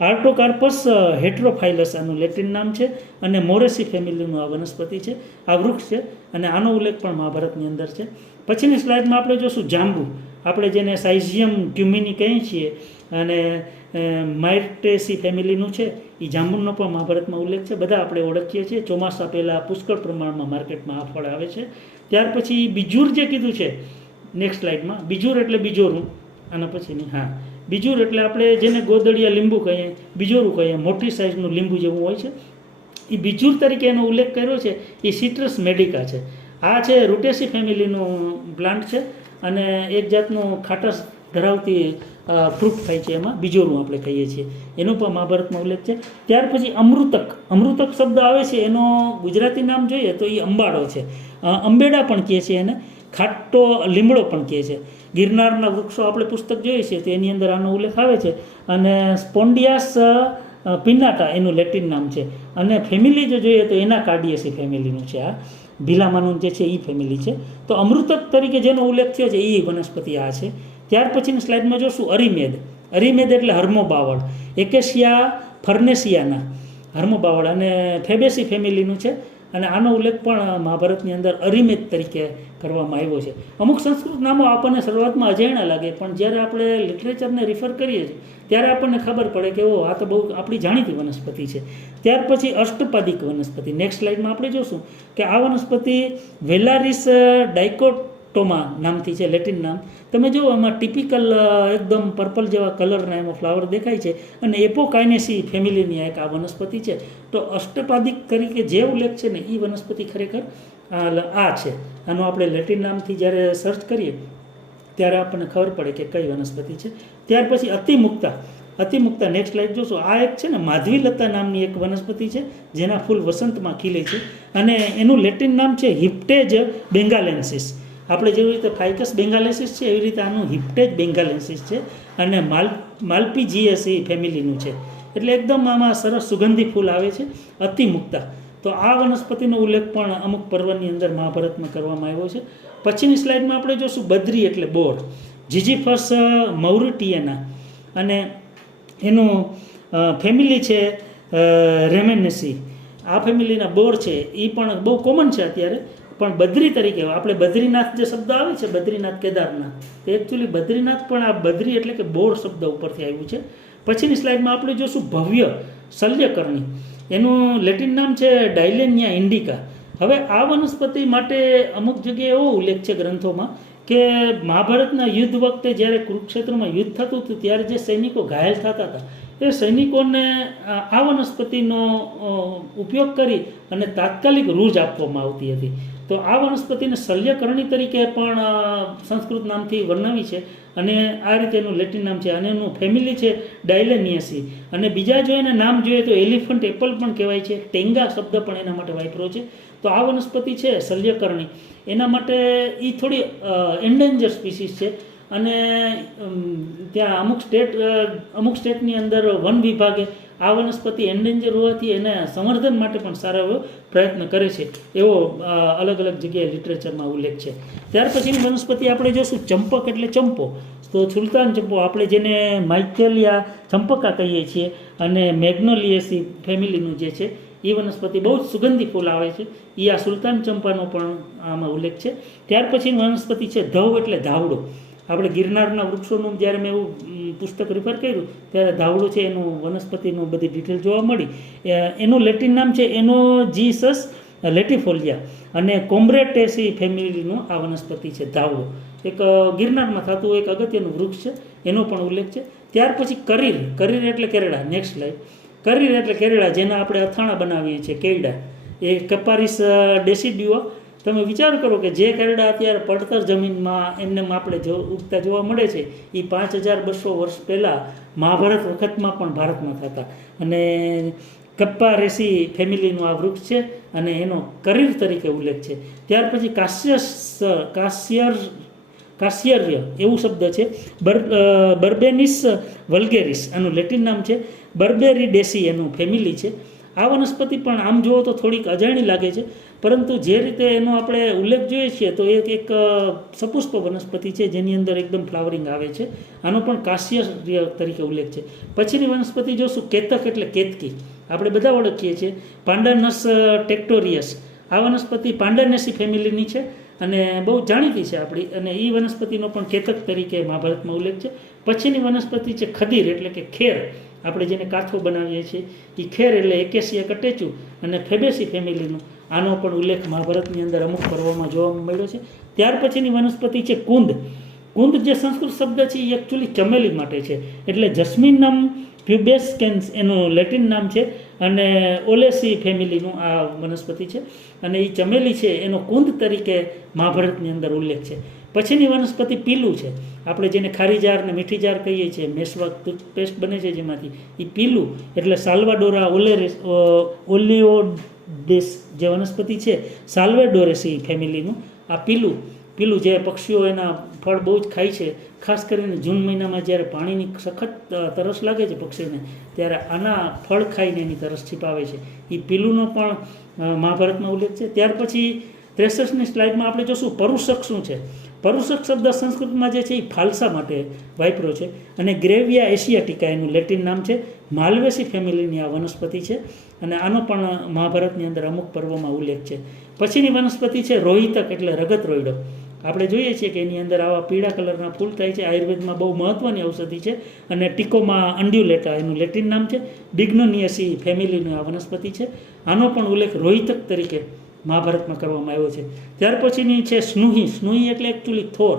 આર્ટોકાર્પસ હેટ્રોફાઇલસ આનું લેટિન નામ છે, અને મોરેસી ફેમિલીનું આ વનસ્પતિ છે, આ વૃક્ષ છે, અને આનો ઉલ્લેખ પણ મહાભારતની અંદર છે. પછીની સ્લાઇડમાં આપણે જોશું જાંબુ, આપણે જેને સાઇઝિયમ ટ્યુમિની કહીએ છીએ, અને માઇર્ટેસી ફેમિલીનું છે, એ જાંબુનો પણ મહાભારતમાં ઉલ્લેખ છે. બધા આપણે ઓળખીએ છીએ. ચોમાસા પહેલાં પુષ્કળ પ્રમાણમાં માર્કેટમાં આ ફળ આવે છે. ત્યાર પછી બીજુર જે કીધું છે નેક્સ્ટ સ્લાઇડમાં, બીજુર એટલે બીજોરું. આના પછીની બીજુર એટલે આપણે જેને ગોદડિયા લીંબુ કહીએ, બીજોરું કહીએ, મોટી સાઇઝનું લીંબુ જેવું હોય છે, એ બીજુર તરીકે એનો ઉલ્લેખ કર્યો છે. એ સિટ્રસ મેડિકા છે. આ છે રૂટેસી ફેમિલીનું પ્લાન્ટ છે, અને એક જાતનું ખાટસ ધરાવતી ફ્રૂટ થાય છે, એમાં બીજોરું આપણે કહીએ છીએ. એનો પણ મહાભારતમાં ઉલ્લેખ છે. ત્યાર પછી અમૃતક. અમૃતક શબ્દ આવે છે, એનો ગુજરાતી નામ જોઈએ તો એ અંબાડો છે, અંબેડા પણ કહે છે એને, ખાટો લીમડો પણ કહે છે. ગિરનારના વૃક્ષો આપણે પુસ્તક જોઈએ છીએ તો એની અંદર આનો ઉલ્લેખ આવે છે. અને સ્પોન્ડિયાસ પિનાટા એનું લેટિન નામ છે. અને ફેમિલી જો જોઈએ તો એના કાર્ડિયેસી ફેમિલીનું છે. આ ભીલામાનું જે છે એ ફેમિલી છે. તો અમૃતક તરીકે જેનો ઉલ્લેખ થયો છે એ વનસ્પતિ આ છે. ત્યાર પછીની સ્લાઇડમાં જોશું અરીમેદ. અરીમેદ એટલે હર્મોબાવળ, એકેશિયા ફર્નેસિયાના હર્મોબાવળ, અને ફેબેસી ફેમિલીનું છે. અને આનો ઉલ્લેખ પણ મહાભારતની અંદર અરીમેદ તરીકે કરવામાં આવ્યો છે. અમુક સંસ્કૃત નામો આપણને શરૂઆતમાં અજાણ્યા લાગે, પણ જ્યારે આપણે લિટરેચરને રિફર કરીએ છીએ ત્યારે આપણને ખબર પડે કે ઓ આ તો બહુ આપણી જાણીતી વનસ્પતિ છે. ત્યાર પછી અષ્ટપાદિક વનસ્પતિ. નેક્સ્ટ સ્લાઇડમાં આપણે જોશું કે આ વનસ્પતિ વેલારિસ ડાયકોટોમા નામથી છે, લેટિન નામ. તમે જુઓ એમાં ટિપિકલ એકદમ પર્પલ જેવા કલરના એમાં ફ્લાવર દેખાય છે, અને એપોકાઇનેસી ફેમિલીની એક આ વનસ્પતિ છે. તો અષ્ટપાદિક તરીકે જે ઉલ્લેખ છે ને એ વનસ્પતિ ખરેખર આ છે. આનો આપણે લેટિન નામથી જ્યારે સર્ચ કરીએ ત્યારે આપણને ખબર પડે કે કઈ વનસ્પતિ છે. ત્યાર પછી અતિમુક્તા નેક્સ્ટ સ્લાઇડ જોશું. આ એક છે ને માધવીલતા નામની એક વનસ્પતિ છે, જેના ફૂલ વસંતમાં ખીલે છે, અને એનું લેટિન નામ છે હિપ્ટેજ બેંગાલેન્સિસ. આપણે જેવી રીતે ફાઇકસ બેંગાલેન્સિસ છે એવી રીતે આનું હિપ્ટેજ બેંગાલેન્સિસ છે, અને માલ્પીજીએસી ફેમિલીનું છે. એટલે એકદમ આમાં સરસ સુગંધી ફૂલ આવે છે, અતિમુક્તા. તો આ વનસ્પતિનો ઉલ્લેખ પણ અમુક પર્વની અંદર મહાભારતમાં કરવામાં આવ્યો છે. પછીની સ્લાઇડમાં આપણે જોશું બદ્રી એટલે બોર, જીજીફસ મૌરિટિયાના, અને એનું ફેમિલી છે રેમેનેસી. આ ફેમિલીના બોર છે એ પણ બહુ કોમન છે અત્યારે, પણ બદ્રી તરીકે આપણે બદ્રીનાથ જે શબ્દ આવે છે, બદ્રીનાથ કેદારનાથ, તો એકચ્યુઅલી બદ્રીનાથ પણ આ બદ્રી એટલે કે બોર શબ્દ ઉપરથી આવ્યું છે. પછીની સ્લાઇડમાં આપણે જોશું ભવ્ય શલ્યકર્ણી. એનું લેટિન નામ છે ડાયલેનિયા ઇન્ડિકા, હવે આ વનસ્પતિ માટે અમુક જગ્યાએ એવો ઉલ્લેખ છે ગ્રંથોમાં કે મહાભારતના યુદ્ધ વખતે જ્યારે કુરુક્ષેત્રમાં યુદ્ધ થતું હતું ત્યારે જે સૈનિકો ઘાયલ થતા હતા એ સૈનિકોને આ વનસ્પતિનો ઉપયોગ કરી અને તાત્કાલિક રૂજ આપવામાં આવતી હતી. તો આ વનસ્પતિને શલ્યકર્ણી તરીકે પણ સંસ્કૃત નામથી વર્ણવી છે અને આ રીતે એનું લેટિન નામ છે અને એનું ફેમિલી છે ડાયલેનિયસી. અને બીજા જો એને નામ જોઈએ તો એલિફન્ટ એપલ પણ કહેવાય છે, ટેંગા શબ્દ પણ એના માટે વાપર્યો છે. તો આ વનસ્પતિ છે શલ્યકર્ણી, એના માટે એ થોડી એન્ડેન્જર સ્પીસીસ છે અને ત્યાં અમુક સ્ટેટની અંદર વન વિભાગે આ વનસ્પતિ એન્ડેન્જર હોવાથી એને સંવર્ધન માટે પણ સારો એવો પ્રયત્ન કરે છે એવો અલગ અલગ જગ્યાએ લિટરેચરમાં ઉલ્લેખ છે. ત્યાર પછીની વનસ્પતિ આપણે જોશું ચંપક એટલે ચંપો. તો સુલતાન ચંપો આપણે જેને માઇકેલિયા ચંપકા કહીએ છીએ અને મેગ્નોલિએસી ફેમિલીનું જે છે એ વનસ્પતિ બહુ જ સુગંધી ફૂલ આવે છે, એ આ સુલતાન ચંપાનો પણ આમાં ઉલ્લેખ છે. ત્યાર પછીની વનસ્પતિ છે ધવ એટલે ધાવડો. આપણે ગિરનારના વૃક્ષોનું જ્યારે મેં એવું પુસ્તક રિફર કર્યું ત્યારે ધાવડું છે એનું વનસ્પતિનું બધી ડિટેલ જોવા મળી. એનું લેટિન નામ છે એનોજીસસ લેટિફોલિયા અને કોમ્બ્રેટેસી ફેમિલીનું આ વનસ્પતિ છે ધાવડો. એક ગિરનારમાં થતું એક અગત્યનું વૃક્ષ છે, એનો પણ ઉલ્લેખ છે. ત્યાર પછી કરીર એટલે કેરડા. Next slide. કરીર એટલે કેરડા, જેના આપણે અથાણા બનાવીએ છીએ, કેરડા, એ કપારિસ ડેસિડ્યુઆ. તમે વિચાર કરો કે જે કેરડા અત્યારે પડતર જમીનમાં એમને આપણે ઉગતા જોવા મળે છે એ 5200 વર્ષ પહેલાં મહાભારત વખતમાં પણ ભારતમાં થતા. અને કપ્પારેસી ફેમિલીનું આ વૃક્ષ છે અને એનો કરીર તરીકે ઉલ્લેખ છે. ત્યાર પછી કાસ્યર્ય એવું શબ્દ છે, બર્બેનિસ વલ્ગેરિસ આનું લેટિન નામ છે, બર્બેરીડેસી એનું ફેમિલી છે. આ વનસ્પતિ પણ આમ જુઓ તો થોડીક અજાણી લાગે છે, પરંતુ જે રીતે એનો આપણે ઉલ્લેખ જોઈએ છીએ તો એક સપુષ્પ વનસ્પતિ છે જેની અંદર એકદમ ફ્લાવરિંગ આવે છે. આનો પણ કાશ્ય તરીકે ઉલ્લેખ છે. પછીની વનસ્પતિ જોશું કેતક એટલે કેતકી. આપણે બધા ઓળખીએ છીએ પાંડાનસ ટેક્ટોરિયસ. આ વનસ્પતિ પાંડાનેસી ફેમિલીની છે અને બહુ જાણીતી છે આપણી, અને એ વનસ્પતિનો પણ કેતક તરીકે મહાભારતમાં ઉલ્લેખ છે. પછીની વનસ્પતિ છે ખદીર એટલે કે ખેર. આપણે જેને કાથો બનાવીએ છીએ એ ખેર એટલે એકેસિયા કટેચું અને ફેબેસી ફેમિલીનું આનો પણ ઉલ્લેખ મહાભારતની અંદર અમુક પર્વોમાં જોવા મળ્યો છે. ત્યાર પછીની વનસ્પતિ છે કુંદ. કુંદ જે સંસ્કૃત શબ્દ છે એ એકચ્યુઅલી ચમેલી માટે છે, એટલે જસ્મિનમ પ્યુબેસ્કેન્સ એનું લેટિન નામ છે અને ઓલેસી ફેમિલીનું આ વનસ્પતિ છે અને એ ચમેલી છે એનો કુંદ તરીકે મહાભારતની અંદર ઉલ્લેખ છે. પછીની વનસ્પતિ પીલું છે. આપણે જેને ખારી જાર ને મીઠી જાર કહીએ છીએ, મેસવાક ટૂથપેસ્ટ બને છે જેમાંથી, એ પીલું એટલે સાલ્વાડોરા ઓલિયોડેસ જે વનસ્પતિ છે સાલ્વેડોરેસી ફેમિલીનું આ પીલું જે પક્ષીઓ એના ફળ બહુ જ ખાય છે, ખાસ કરીને જૂન મહિનામાં જ્યારે પાણીની સખત તરસ લાગે છે પક્ષીને ત્યારે આના ફળ ખાઈને એની તરસ છીપાવે છે. એ પીલુંનો પણ મહાભારતમાં ઉલ્લેખ છે. ત્યાર પછી 63ની સ્લાઇડમાં આપણે જોશું પરુષક શું છે. પરુષક શબ્દ સંસ્કૃતમાં જે છે એ ફાલસા માટે વાપર્યો છે અને ગ્રેવિયા એશિયાટિકા એનું લેટિન નામ છે. માલવેસી ફેમિલીની આ વનસ્પતિ છે અને આનો પણ મહાભારતની અંદર અમુક પર્વોમાં ઉલ્લેખ છે. પછીની વનસ્પતિ છે રોહિતક એટલે રગત રોયડો. આપણે જોઈએ છીએ કે એની અંદર આવા પીળા કલરના ફૂલ થાય છે. આયુર્વેદમાં બહુ મહત્ત્વની ઔષધિ છે અને ટીકોમાં અંડ્યુલેટા એનું લેટિન નામ છે. બિગ્નોનિયસી ફેમિલીની આ વનસ્પતિ છે. આનો પણ ઉલ્લેખ રોહિતક તરીકે મહાભારતમાં કરવામાં આવ્યો છે. ત્યાર પછીની છે સ્નુહી. સ્નુહી એટલે એકચ્યુઅલી થોર.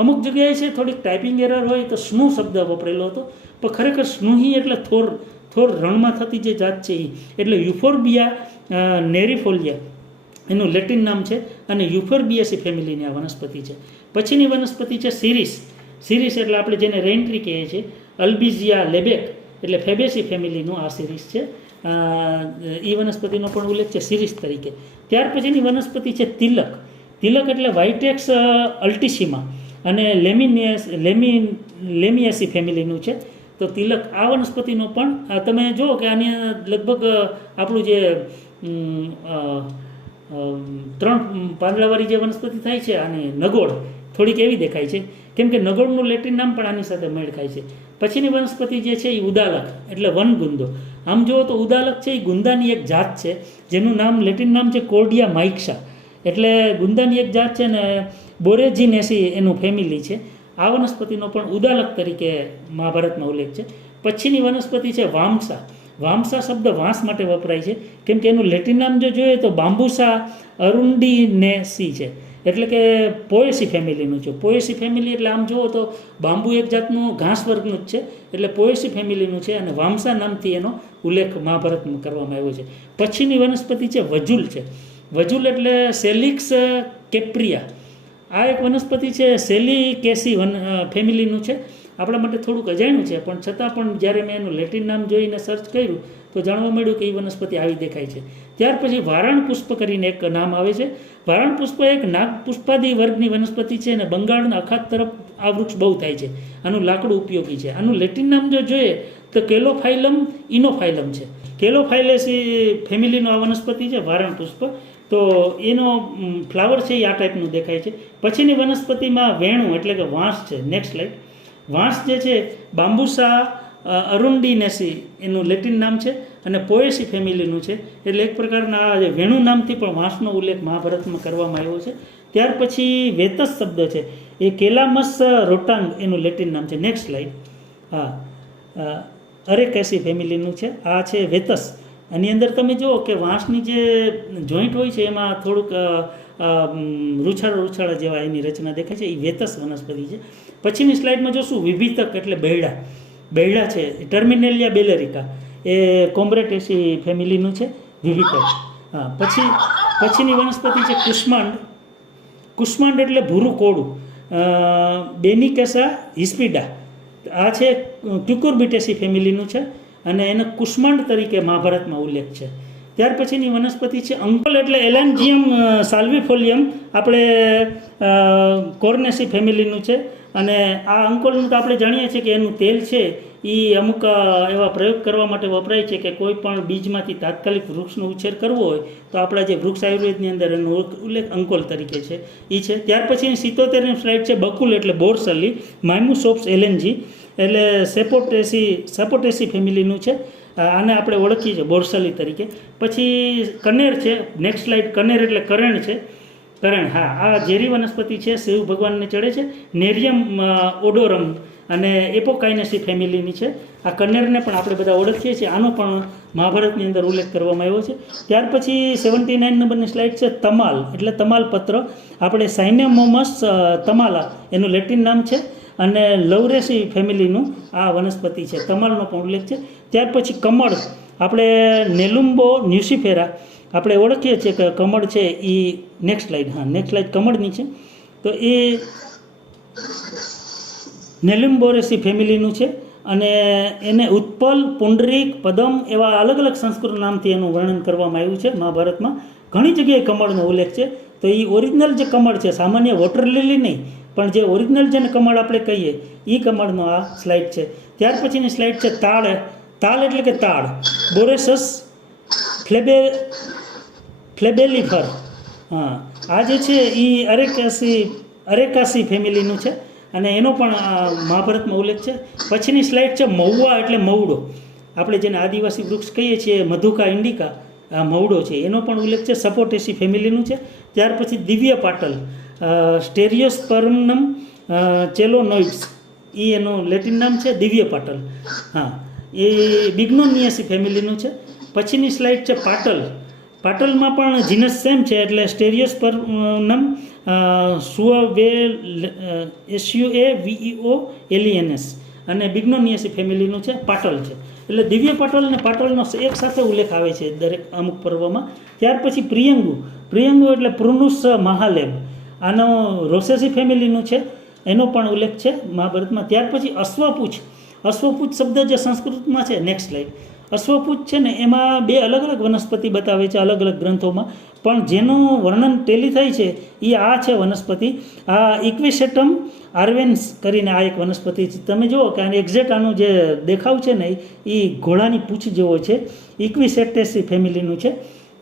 અમુક જગ્યાએ છે થોડીક ટાઈપિંગ એરર હોય તો સ્નુ શબ્દ વપરાયેલો હતો, પણ ખરેખર સ્નુહી એટલે થોર રણમાં થતી જે જાત છે એ, એટલે યુફોર્બિયા નેરીફોલિયા એનું લેટિન નામ છે અને યુફોર્બિયાસી ફેમિલીની આ વનસ્પતિ છે. પછીની વનસ્પતિ છે સિરીસ. સિરીસ એટલે આપણે જેને રેન્ટ્રી કહીએ છીએ, અલ્બિઝિયા લેબેક એટલે ફેબેસી ફેમિલીનું આ સિરીસ છે. એ વનસ્પતિનો પણ ઉલ્લેખ છે સિરીસ તરીકે. ત્યાર પછીની વનસ્પતિ છે તિલક. તિલક એટલે વાઇટેક્સ અલ્ટિસિમા અને લેમિયાસી ફેમિલીનું છે. તો તિલક આ વનસ્પતિનો પણ તમે જુઓ કે આની લગભગ આપણું જે 3 પાંદડાવાળી જે વનસ્પતિ થાય છે આની નગોળ થોડીક એવી દેખાય છે, કેમ કે નગોળનું લેટિન નામ પણ આની સાથે મેળ ખાય છે. પછીની વનસ્પતિ જે છે એ ઉદાલક એટલે વનગુંદો. આમ જુઓ તો ઉદાલક છે એ ગુંદાની એક જાત છે જેનું નામ લેટિન નામ છે કોર્ડિયા માઇક્સા, એટલે ગુંદાની એક જાત છે ને બોરેજિનેસી એનું ફેમિલી છે. આ વનસ્પતિનો પણ ઉદાલક તરીકે મહાભારતમાં ઉલ્લેખ છે. પછીની વનસ્પતિ છે વામસા. વામસા શબ્દ વાંસ માટે વપરાય છે, કેમ કે એનું લેટિન નામ જો જોઈએ તો બામ્બુસા અરુન્ડિનેસી છે, એટલે કે પોએસી ફેમિલીનું છે. પોએસી ફેમિલી એટલે આમ જુઓ તો બાંબુ એક જાતનું ઘાસ વર્ગનું જ છે, એટલે પોએસી ફેમિલીનું છે, અને વામસા નામથી એનો ઉલ્લેખ મહાભારતમાં કરવામાં આવ્યો છે. પછીની વનસ્પતિ છે વજુલ છે. વજુલ એટલે સેલિક્સ કેપ્રિયા. આ એક વનસ્પતિ છે સેલિકેસી ફેમિલીનું છે. આપણા માટે થોડુંક અજાણ્યું છે, પણ છતાં પણ જ્યારે મેં એનું લેટિન નામ જોઈને સર્ચ કર્યું તો જાણવા મળ્યું કે એ વનસ્પતિ આવી દેખાય છે. ત્યાર પછી વારાણ પુષ્પ કરીને એક નામ આવે છે. વારાણ પુષ્પ એક નાગ પુષ્પાદી વર્ગની વનસ્પતિ છે, અને બંગાળના અખાત તરફ આ વૃક્ષ બહુ થાય છે. આનું લાકડું ઉપયોગી છે. આનું લેટિન નામ જો જોઈએ તો કેલોફાઇલમ ઇનોફાઇલમ છે. કેલોફાઇલેસી ફેમિલીનો આ વનસ્પતિ છે વારાણ પુષ્પ. તો એનો ફ્લાવર છે એ આ ટાઈપનું દેખાય છે. પછીની વનસ્પતિમાં વેણું એટલે કે વાંસ છે. Next slide. વાંસ જે છે બામ્બુસા અરુન્ડિનેસી એનું લેટિન નામ છે, અને પોએસી ફેમિલીનું છે, એટલે એક પ્રકારના આ વેણુ નામથી પણ વાંસનો ઉલ્લેખ મહાભારતમાં કરવામાં આવ્યો છે. ત્યાર પછી વેતસ શબ્દ છે એ કેલામસ રોટાંગ એનું લેટિન નામ છે. Next slide. હા, અરેકેસી ફેમિલીનું છે. આ છે વેતસ. આની અંદર તમે જુઓ કે વાંસની જે જોઈન્ટ હોય છે એમાં થોડુંક રૂછાળા જેવા એની રચના દેખાય છે. એ વેતસ વનસ્પતિ છે. પછીની સ્લાઇડમાં જોશું વિભિતક એટલે બૈડા. બૈડા છે ટર્મિનેલિયા બેલેરિકા, એ કોમ્બ્રેટેસી ફેમિલીનું છે વિભિતક. હા, પછીની વનસ્પતિ છે કુષ્માંડ. કુષ્માંડ એટલે ભૂરું કોળું, બેનિકેસા હિસ્પિડા. આ છે ક્યુકુરબિટેસી ફેમિલીનું છે, અને એને કુષ્માંડ તરીકે મહાભારતમાં ઉલ્લેખ છે. ત્યાર પછીની વનસ્પતિ છે અંકોલ એટલે એલેન્જિયમ સાલ્વિફોલિયમ, આપણે કોર્નેસી ફેમિલીનું છે. અને આ અંકોલનું તો આપણે જાણીએ છીએ કે એનું તેલ છે એ અમુક એવા પ્રયોગ કરવા માટે વપરાય છે કે કોઈ પણ બીજમાંથી તાત્કાલિક વૃક્ષનો ઉછેર કરવો હોય તો આપણા જે વૃક્ષ આયુર્વેદની અંદર એનો ઉલ્લેખ અંકોલ તરીકે છે એ છે. ત્યાર પછીની 77ની સ્લાઇડ છે બકુલ એટલે બોરસલી, માઇમુસોપ્સ એલેન્જી એટલે સેપોટેસી ફેમિલીનું છે. આને આપણે ઓળખીએ છીએ બોરસલી તરીકે. પછી કનેર છે. Next slide. કનેર એટલે કરેણ છે. કરેણ, હા, આ ઝેરી વનસ્પતિ છે, શિવ ભગવાનને ચડે છે. નેરિયમ ઓડોરમ અને એપોકાઇનેસી ફેમિલીની છે. આ કનેરને પણ આપણે બધા ઓળખીએ છીએ. આનો પણ મહાભારતની અંદર ઉલ્લેખ કરવામાં આવ્યો છે. ત્યાર પછી 79 નંબરની સ્લાઇડ છે તમાલ એટલે તમાલપત્ર. આપણે સાઇનેમોમસ તમાલા એનું લેટિન નામ છે, અને લવરેસી ફેમિલીનું આ વનસ્પતિ છે. તમાલનો પણ ઉલ્લેખ છે. ત્યાર પછી કમળ, આપણે નેલુમ્બો ન્યુસિફેરા આપણે ઓળખીએ છીએ કે કમળ છે એ. Next slide. હા, નેક્સ્ટ સ્લાઇડ કમળની છે. તો એ નેલુમ્બોરેસી ફેમિલીનું છે, અને એને ઉત્પલ, પુંડરીક, પદમ એવા અલગ અલગ સંસ્કૃત નામથી એનું વર્ણન કરવામાં આવ્યું છે મહાભારતમાં. ઘણી જગ્યાએ કમળનો ઉલ્લેખ છે. તો એ ઓરિજિનલ જે કમળ છે, સામાન્ય વોટર લીલી નહીં, પણ જે ઓરિજિનલ જેને કમળ આપણે કહીએ એ કમળનો આ સ્લાઇડ છે. ત્યાર પછીની સ્લાઇડ છે તાળ. તાલ એટલે કે તાળ. બોરેસસ ફ્લેબેલિફર. હા, આ જે છે એ અરેકાસી ફેમિલીનું છે, અને એનો પણ મહાભારતમાં ઉલ્લેખ છે. પછીની સ્લાઇડ છે મહુવા એટલે મવડો. આપણે જેને આદિવાસી વૃક્ષ કહીએ છીએ મધુકા ઇન્ડિકા, આ મવડો છે, એનો પણ ઉલ્લેખ છે. સપોટેસી ફેમિલીનું છે. ત્યાર પછી દિવ્ય પાટલ સ્ટેરિયોસ્પર્મનમ ચેલોનોઇડ્સ, એ એનું લેટિન નામ છે દિવ્ય પાટલ. હા, એ બિગ્નોનિયાસી ફેમિલીનું છે. પછીની સ્લાઇડ છે પાટલ. પાટલમાં પણ જીનસ સેમ છે એટલે સ્ટેરિયોસ્પર્મનમ SUAVEOLENS, અને બિગ્નોનિયાસી ફેમિલીનું છે પાટલ છે. એટલે દિવ્ય પાટલ અને પાટલનો એક સાથે ઉલ્લેખ આવે છે દરેક અમુક પર્વમાં. ત્યાર પછી પ્રિયંગુ. પ્રિયંગુ એટલે પ્રુનુસ મહાલેબ, આનો રોસેસી ફેમિલીનું છે, એનો પણ ઉલ્લેખ છે મહાભારતમાં. ત્યાર પછી અશ્વપૂછ. અશ્વપૂછ શબ્દ જે સંસ્કૃતમાં છે. Next slide. અશ્વપૂછ છે ને એમાં બે અલગ અલગ વનસ્પતિ બતાવે છે અલગ અલગ ગ્રંથોમાં, પણ જેનું વર્ણન ટેલી થાય છે એ આ છે વનસ્પતિ. આ ઇક્વિસેટમ આર્વેન્સ કરીને આ એક વનસ્પતિ છે. તમે જુઓ કે આની એક્ઝેક્ટ આનું જે દેખાવ છે ને એ ઘોડાની પૂંછ જેવો છે. ઇક્વિસેટેસી ફેમિલીનું છે,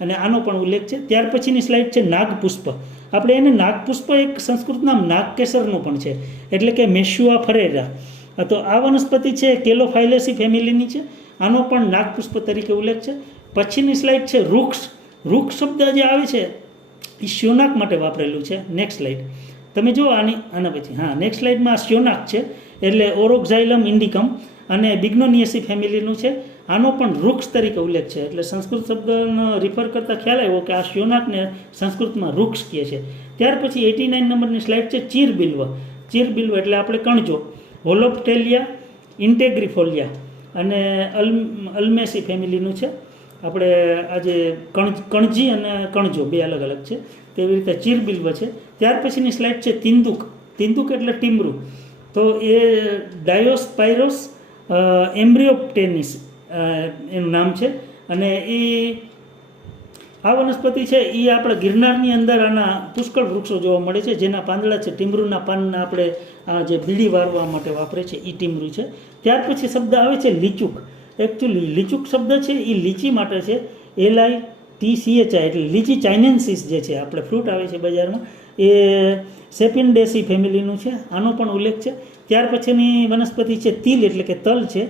અને આનો પણ ઉલ્લેખ છે. ત્યાર પછીની સ્લાઇડ છે નાગપુષ્પ. આપણે એને નાગપુષ્પ એક સંસ્કૃત નામ નાગકેસરનું પણ છે, એટલે કે મેશ્યુઆ ફરેરા. તો આ વનસ્પતિ છે કેલોફાઇલેસી ફેમિલીની છે, આનો પણ નાગપુષ્પ તરીકે ઉલ્લેખ છે. પછીની સ્લાઇડ છે વૃક્ષ. વૃક્ષ શબ્દ જે આવે છે એ શ્યોનાક માટે વાપરેલું છે. Next slide. તમે જુઓ આના પછી. હા, નેક્સ્ટ સ્લાઇડમાં શ્યોનાક છે એટલે ઓરોક્ઝાઇલમ ઇન્ડિકમ, અને બિગ્નોનિયાસી ફેમિલીનું છે. આનો પણ વૃક્ષ તરીકે ઉલ્લેખ છે. એટલે સંસ્કૃત શબ્દનો રિફર કરતાં ખ્યાલ આવ્યો કે આ શ્યોનાકને સંસ્કૃતમાં વૃક્ષ કહે છે. ત્યાર પછી 89 નંબરની સ્લાઇડ છે ચીરબિલ્વ. ચીરબિલ્વ એટલે આપણે કણજો, હોલોપ્ટેલિયા ઇન્ટેગ્રીફોલિયા અને અલ્મેસી ફેમિલીનું છે. આપણે આજે કણજી અને કણજો બે અલગ અલગ છે, તેવી રીતે ચીરબિલ્વ છે. ત્યાર પછીની સ્લાઇડ છે તિંદુક. તિંદુક એટલે ટીમરું. તો એ ડાયોસ્પાયરોસ એમ્બ્રિયોપ્ટેનિસ એનું નામ છે. અને એ આ વનસ્પતિ છે એ આપણે ગિરનારની અંદર આના પુષ્કળ વૃક્ષો જોવા મળે છે, જેના પાંદડા છે ટીમરૂના પાનના આપણે આ જે બીડી વારવા માટે વાપરે છે એ ટીમરું છે. ત્યાર પછી શબ્દ આવે છે લીચુક. એકચ્યુઅલી લીચુક શબ્દ છે એ લીચી માટે છે, LITCHI એટલે લીચી ચાઇનેન્સિસ જે છે આપણે ફ્રૂટ આવે છે બજારમાં, એ સેપિન્ડેસી ફેમિલીનું છે. આનો પણ ઉલ્લેખ છે. ત્યાર પછીની વનસ્પતિ છે તિલ એટલે કે તલ છે,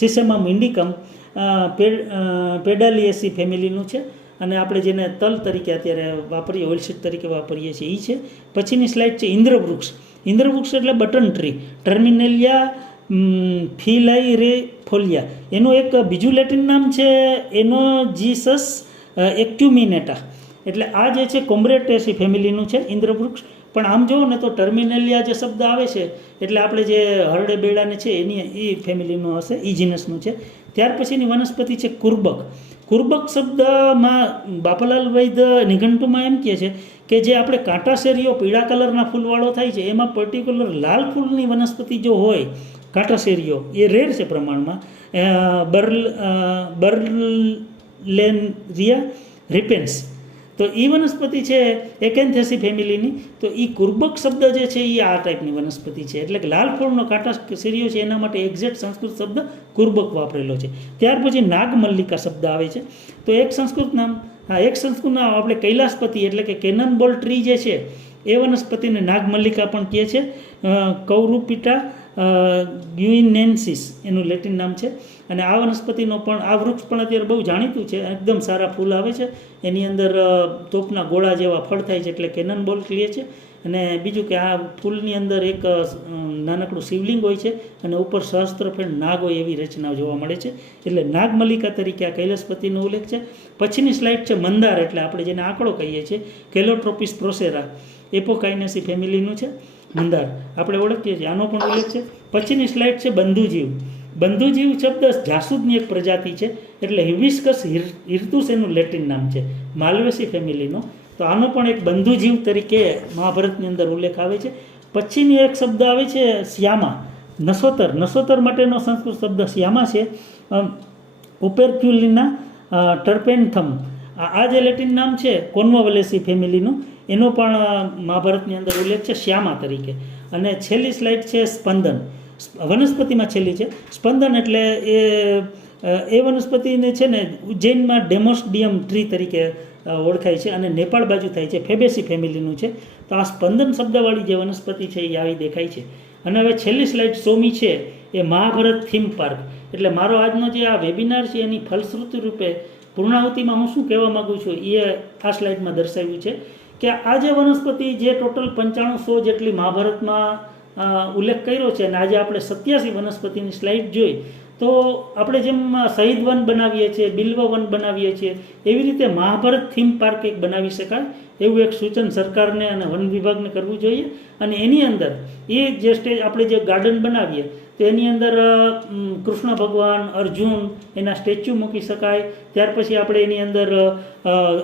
સિસેમમ ઇન્ડિકમ પેડાલિએસી ફેમિલીનું છે. અને આપણે જેને તલ તરીકે અત્યારે વાપરીએ, ઓઇલસીડ તરીકે વાપરીએ છીએ એ છે. પછીની સ્લાઇડ છે ઇન્દ્રવૃક્ષ. ઇન્દ્રવૃક્ષ એટલે બટન ટ્રી, ટર્મિનેલિયા ફિલાઇરેફોલિયા. એનું એક બીજું લેટિન નામ છે એનોજીસસ એક્ટ્યુમિનેટા. એટલે આ જે છે કોમ્બ્રેટેસી ફેમિલીનું છે ઇન્દ્રવૃક્ષ. પણ આમ જુઓ ને તો ટર્મિનેલિયા જે શબ્દ આવે છે એટલે આપણે જે હરડે બેડાને છે એની એ ફેમિલીનું હશે, એ જીનસનું છે. ત્યાર પછીની વનસ્પતિ છે કુર્બક. કુર્બક શબ્દમાં બાપાલાલ વૈદ્ય નિઘંટુમાં એમ કહે છે કે જે આપણે કાંટાશેરીઓ પીળા કલરના ફૂલવાળો થાય છે એમાં પર્ટિક્યુલર લાલ ફૂલની વનસ્પતિ જો હોય, કાંટાશેરીઓ એ રેર છે પ્રમાણમાં, બર્લેનરિયા રિપેન્સ. તો એ વનસ્પતિ છે એકેન્થેસી ફેમિલીની. તો એ કુર્બક શબ્દ જે છે એ આ ટાઈપની વનસ્પતિ છે. એટલે કે લાલ ફૂલનો કાંટા શેરીઓ છે એના માટે એક્ઝેક્ટ સંસ્કૃત શબ્દ કુર્બક વાપરેલો છે. ત્યાર પછી નાગમલ્લિકા શબ્દ આવે છે. તો એક સંસ્કૃત નામ આપણે કૈલાસપતિ એટલે કે કેનનબોલ ટ્રી જે છે એ વનસ્પતિને નાગમલ્લિકા પણ કહે છે. કૌરુપિટા ગ્યુઇનેન્સિસ એનું લેટિન નામ છે. અને આ વનસ્પતિનો પણ આ વૃક્ષ પણ અત્યારે બહુ જાણીતું છે, એકદમ સારા ફૂલ આવે છે, એની અંદર તોપના ગોળા જેવા ફળ થાય છે એટલે કેનન બોલ કહે છે. અને બીજું કે આ ફૂલની અંદર એક નાનકડું શિવલિંગ હોય છે અને ઉપર સહસ્ત્રફેણ નાગ હોય એવી રચના જોવા મળે છે. એટલે નાગમલ્લિકા તરીકે આ કૈલાસપતિનો ઉલ્લેખ છે. પછીની સ્લાઇડ છે મંદાર એટલે આપણે જેને આંકડો કહીએ છીએ, કેલોટ્રોપિસ પ્રોસેરા એપોકાઇનેસી ફેમિલીનું છે મંદાર, આપણે ઓળખીએ છીએ, આનો પણ ઉલ્લેખ છે. પછીની સ્લાઇડ છે બંધુજીવ. બંધુજીવ શબ્દ જાસૂદની એક પ્રજાતિ છે, એટલે હિબિસ્કસ હિર્તુસ એનું લેટિન નામ છે, માલ્વેસી ફેમિલીનો. તો આનો પણ એક બંધુજીવ તરીકે મહાભારતની અંદર ઉલ્લેખ આવે છે. પછીની એક શબ્દ આવે છે શ્યામા, નસોતર. નસોતર માટેનો સંસ્કૃત શબ્દ શ્યામા છે. ઓપેર્ક્યુલિના ટર્પેન્થમ આ જે લેટિન નામ છે કોન્વાવલેસી ફેમિલીનું, એનો પણ મહાભારતની અંદર ઉલ્લેખ છે શ્યામા તરીકે. અને છેલ્લી સ્લાઇડ છે સ્પંદન. વનસ્પતિમાં છેલ્લી છે સ્પંદન. એટલે એ વનસ્પતિને છે ને ઉજ્જૈનમાં ડેમોસ્ડિયમ ટ્રી તરીકે ઓળખાય છે અને નેપાળ બાજુ થાય છે, ફેબેસી ફેમિલીનું છે. તો આ સ્પંદન શબ્દવાળી જે વનસ્પતિ છે એ આવી દેખાય છે. અને હવે છેલ્લી સ્લાઇડ સોમી છે એ મહાભારત થીમ પાર્ક. એટલે મારો આજનો જે આ વેબિનાર છે એની ફલશ્રુતિ રૂપે પૂર્ણાહુતિમાં હું શું કહેવા માગું છું એ આ સ્લાઇડમાં દર્શાવ્યું છે કે આ જે વનસ્પતિ જે ટોટલ 9500 જેટલી મહાભારતમાં ઉલ્લેખ કર્યો છે અને આજે આપણે 87 વનસ્પતિની સ્લાઇડ જોઈ, તો આપણે જેમ શહીદ વન બનાવીએ છીએ, બિલ્વ વન બનાવીએ છીએ, એવી રીતે મહાભારત થીમ પાર્ક એક બનાવી શકાય એવું એક સૂચન સરકારને અને વન વિભાગને કરવું જોઈએ. અને એની અંદર એ જે સ્ટેજ આપણે જે ગાર્ડન બનાવીએ તો એની અંદર કૃષ્ણ ભગવાન, અર્જુન એના સ્ટેચ્યુ મૂકી શકાય. ત્યાર પછી આપણે એની અંદર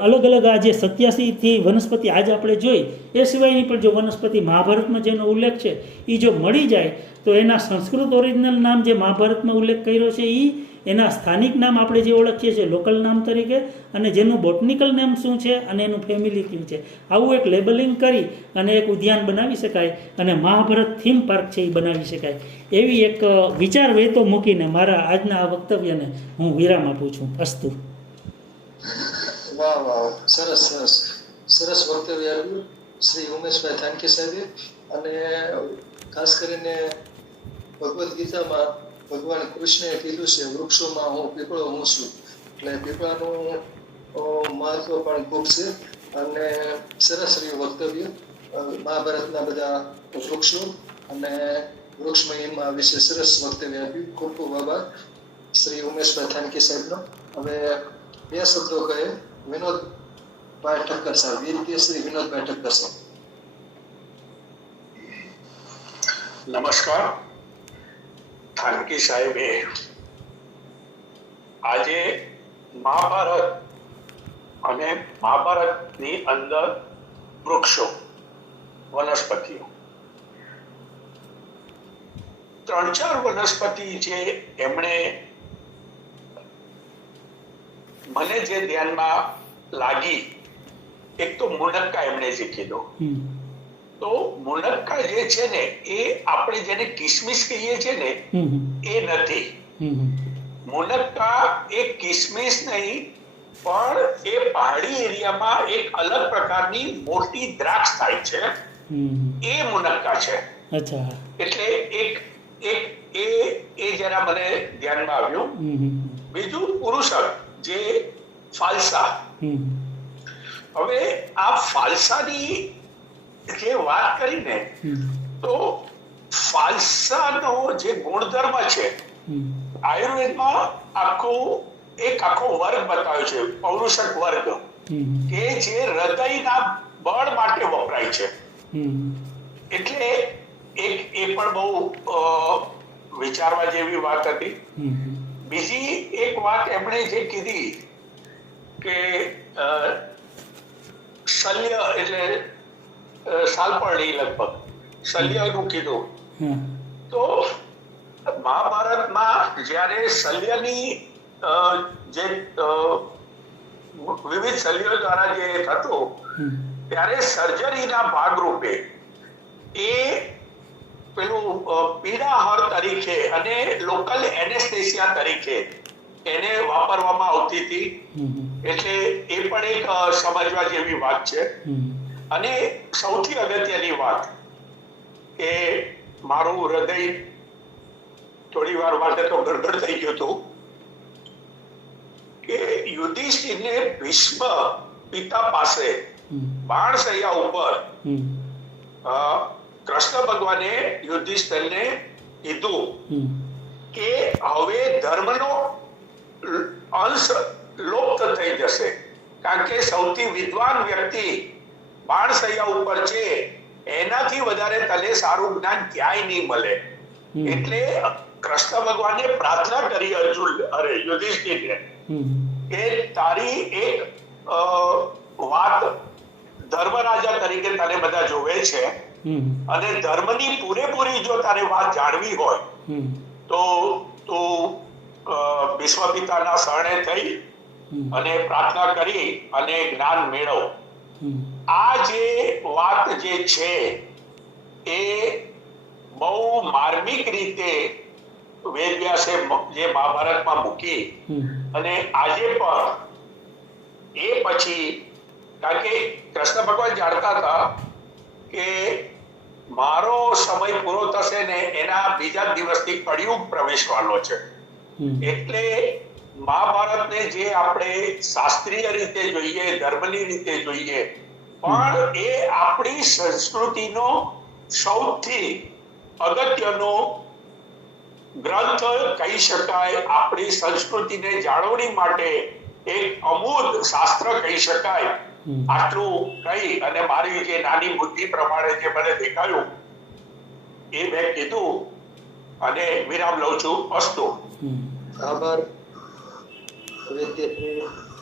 અલગ અલગ આ જે 87થી વનસ્પતિ આજે આપણે જોઈ એ સિવાયની પણ જો વનસ્પતિ મહાભારતમાં જેનો ઉલ્લેખ છે એ જો મળી જાય તો એના સંસ્કૃત ઓરિજિનલ નામ જે મહાભારતમાં ઉલ્લેખ કર્યો છે એ, એના સ્થાનિક નામ આપણે જે ઓળખીએ છીએ લોકલ નામ તરીકે, અને જેનું બોટનિકલ નેમ શું છે અને એનું ફેમિલી કયું છે, આવું એક લેબલિંગ કરી અને એક ઉદ્યાન બનાવી શકાય અને મહાભારત થીમ પાર્ક છે એ બનાવી શકાય. એવી એક વિચાર વેતો મૂકીને મારા આજના આ વક્તવ્યને હું વિરામ આપું છું. અસ્તુ. વાહ વાહ, સરસ સરસ સરસ વક્તવ્ય આવ્યું શ્રી ઉમેશભાઈ થાનકી સાહેબે. અને ખાસ કરીને ભગવદ્ ગીતામાં ભગવાન કૃષ્ણએ કીધું છે વૃક્ષોમાં હું પીપળો હું છું, એટલે પીપળાનું મહત્વ પણ ખૂબ છે. અને સરસ રહ્યું વક્તવ્ય, મહાભારતના બધા વૃક્ષો અને વૃક્ષ મહિમા વિશે સરસ વક્તવ્ય આપ્યું. ખૂબ ખૂબ આભાર. શ્રી ઉમેશભાઈ થાનકી સાહેબનો. હવે 2 શબ્દો કહે વિનોદભાઈ ઠક્કર સાહેબ, વીર કેસરી વિનોદભાઈ ઠક્કર સાહેબ. નમસ્કાર. થાનકી સાહેબે આજે મહાભારત અને મહાભારતની અંદર વૃક્ષો, વનસ્પતિઓ, 3-4 વનસ્પતિ જે એમણે મને જે ધ્યાનમાં લાગી, એક તો મુનક્કા એમણે જે કીધો. તો મુનક્કા જે છે ને એ આપણે જેને કિસમિસ કહીએ છીએ ને એ નથી. મુનક્કા એ કિસમિસ નહીં, પણ એ પહાડી એરિયામાં એક અલગ પ્રકારની મોટી દ્રાક્ષ થાય છે, એ મુનક્કા છે. એટલે એ જરા મને ધ્યાનમાં આવ્યું. બીજું પુરુષક જે ફાલસા. હવે આ ફાલસાની જે વાત કરીને તો ફાલસાનો જે ગુણધર્મ છે આયુર્વેદમાં આખો વર્ગ બતાવ્યો છે, પૌરુષક વર્ગ, કે જે હૃદયના બળ માટે વપરાય છે. એટલે એ પણ બહુ વિચારવા જેવી વાત હતી. બીજી એક વાત એમણે જે કીધી કે શલ્ય એટલે સાલપરણી, લગભગ શલ્યનું કીધું. તો મહાભારતમાં જ્યારે શલ્યની જે વિવિધ શલ્યો દ્વારા જે થતું, ત્યારે સર્જરીના ભાગરૂપે એ પેલું પીડાહર તરીકે અને લોકલ એનેસ્થેસિયા તરીકે એને વાપરવામાં આવતી હતી. એટલે એ પણ એક સમજવા જેવી વાત છે. અને સૌથી અગત્યની વાત કે મારું હૃદય થોડી વાર માટે તો ગડબડ થઈ ગયું હતું કે યુધિષ્ઠિરને ભીષ્મ પિતા પાસે બાણશૈયા ઉપર કૃષ્ણ ભગવાને યુધિષ્ઠિરને કીધું કે હવે ધર્મનો અંશ લુપ્ત થઈ જશે, કારણ કે સૌથી વિદ્વાન વ્યક્તિ બાણશૈયા ઉપર છે, એનાથી વધારે તને સારું જ્ઞાન ક્યાંય નહીં મળે. એટલે કૃષ્ણ ભગવાને પ્રાર્થના કરી યુધિષ્ઠિરને કે તારી એક વાત ધર્મરાજા તરીકે તને બધા જોવે છે, અને ધર્મની પૂરેપૂરી જો તારે વાત જાણવી હોય તો તું ભીષ્મ પિતાના શરણે થઈ અને પ્રાર્થના કરી અને જ્ઞાન મેળવ. આ જે વાત જે છે એ બહુ માર્મિક રીતે વેદવ્યાસે જે મહાભારતમાં મૂકી, અને આજે પણ એ પછી, કારણ કે કૃષ્ણ ભગવાન જાણતા હતા કે મારો સમય પૂરો થશે ને એના બીજા દિવસથી કળિયુગ પ્રવેશવાનો છે. એટલે મહાભારતને જે આપણે શાસ્ત્રીય રીતે જોઈએ, ધર્મની રીતે જોઈએ, પણ એ આપણી સંસ્કૃતિનો સૌથી અગત્યનો ગ્રંથ કહી શકાય. આપણી સંસ્કૃતિને જાળવણી માટે એક અમૂલ શાસ્ત્ર કહી શકાય. આટલું કહી અને મારી જે નાની બુદ્ધિ પ્રમાણે જે મને દેખાયું એ મેં કીધું અને વિરામ લઉં છું. અસ્તુ. આભાર વૈદ્ય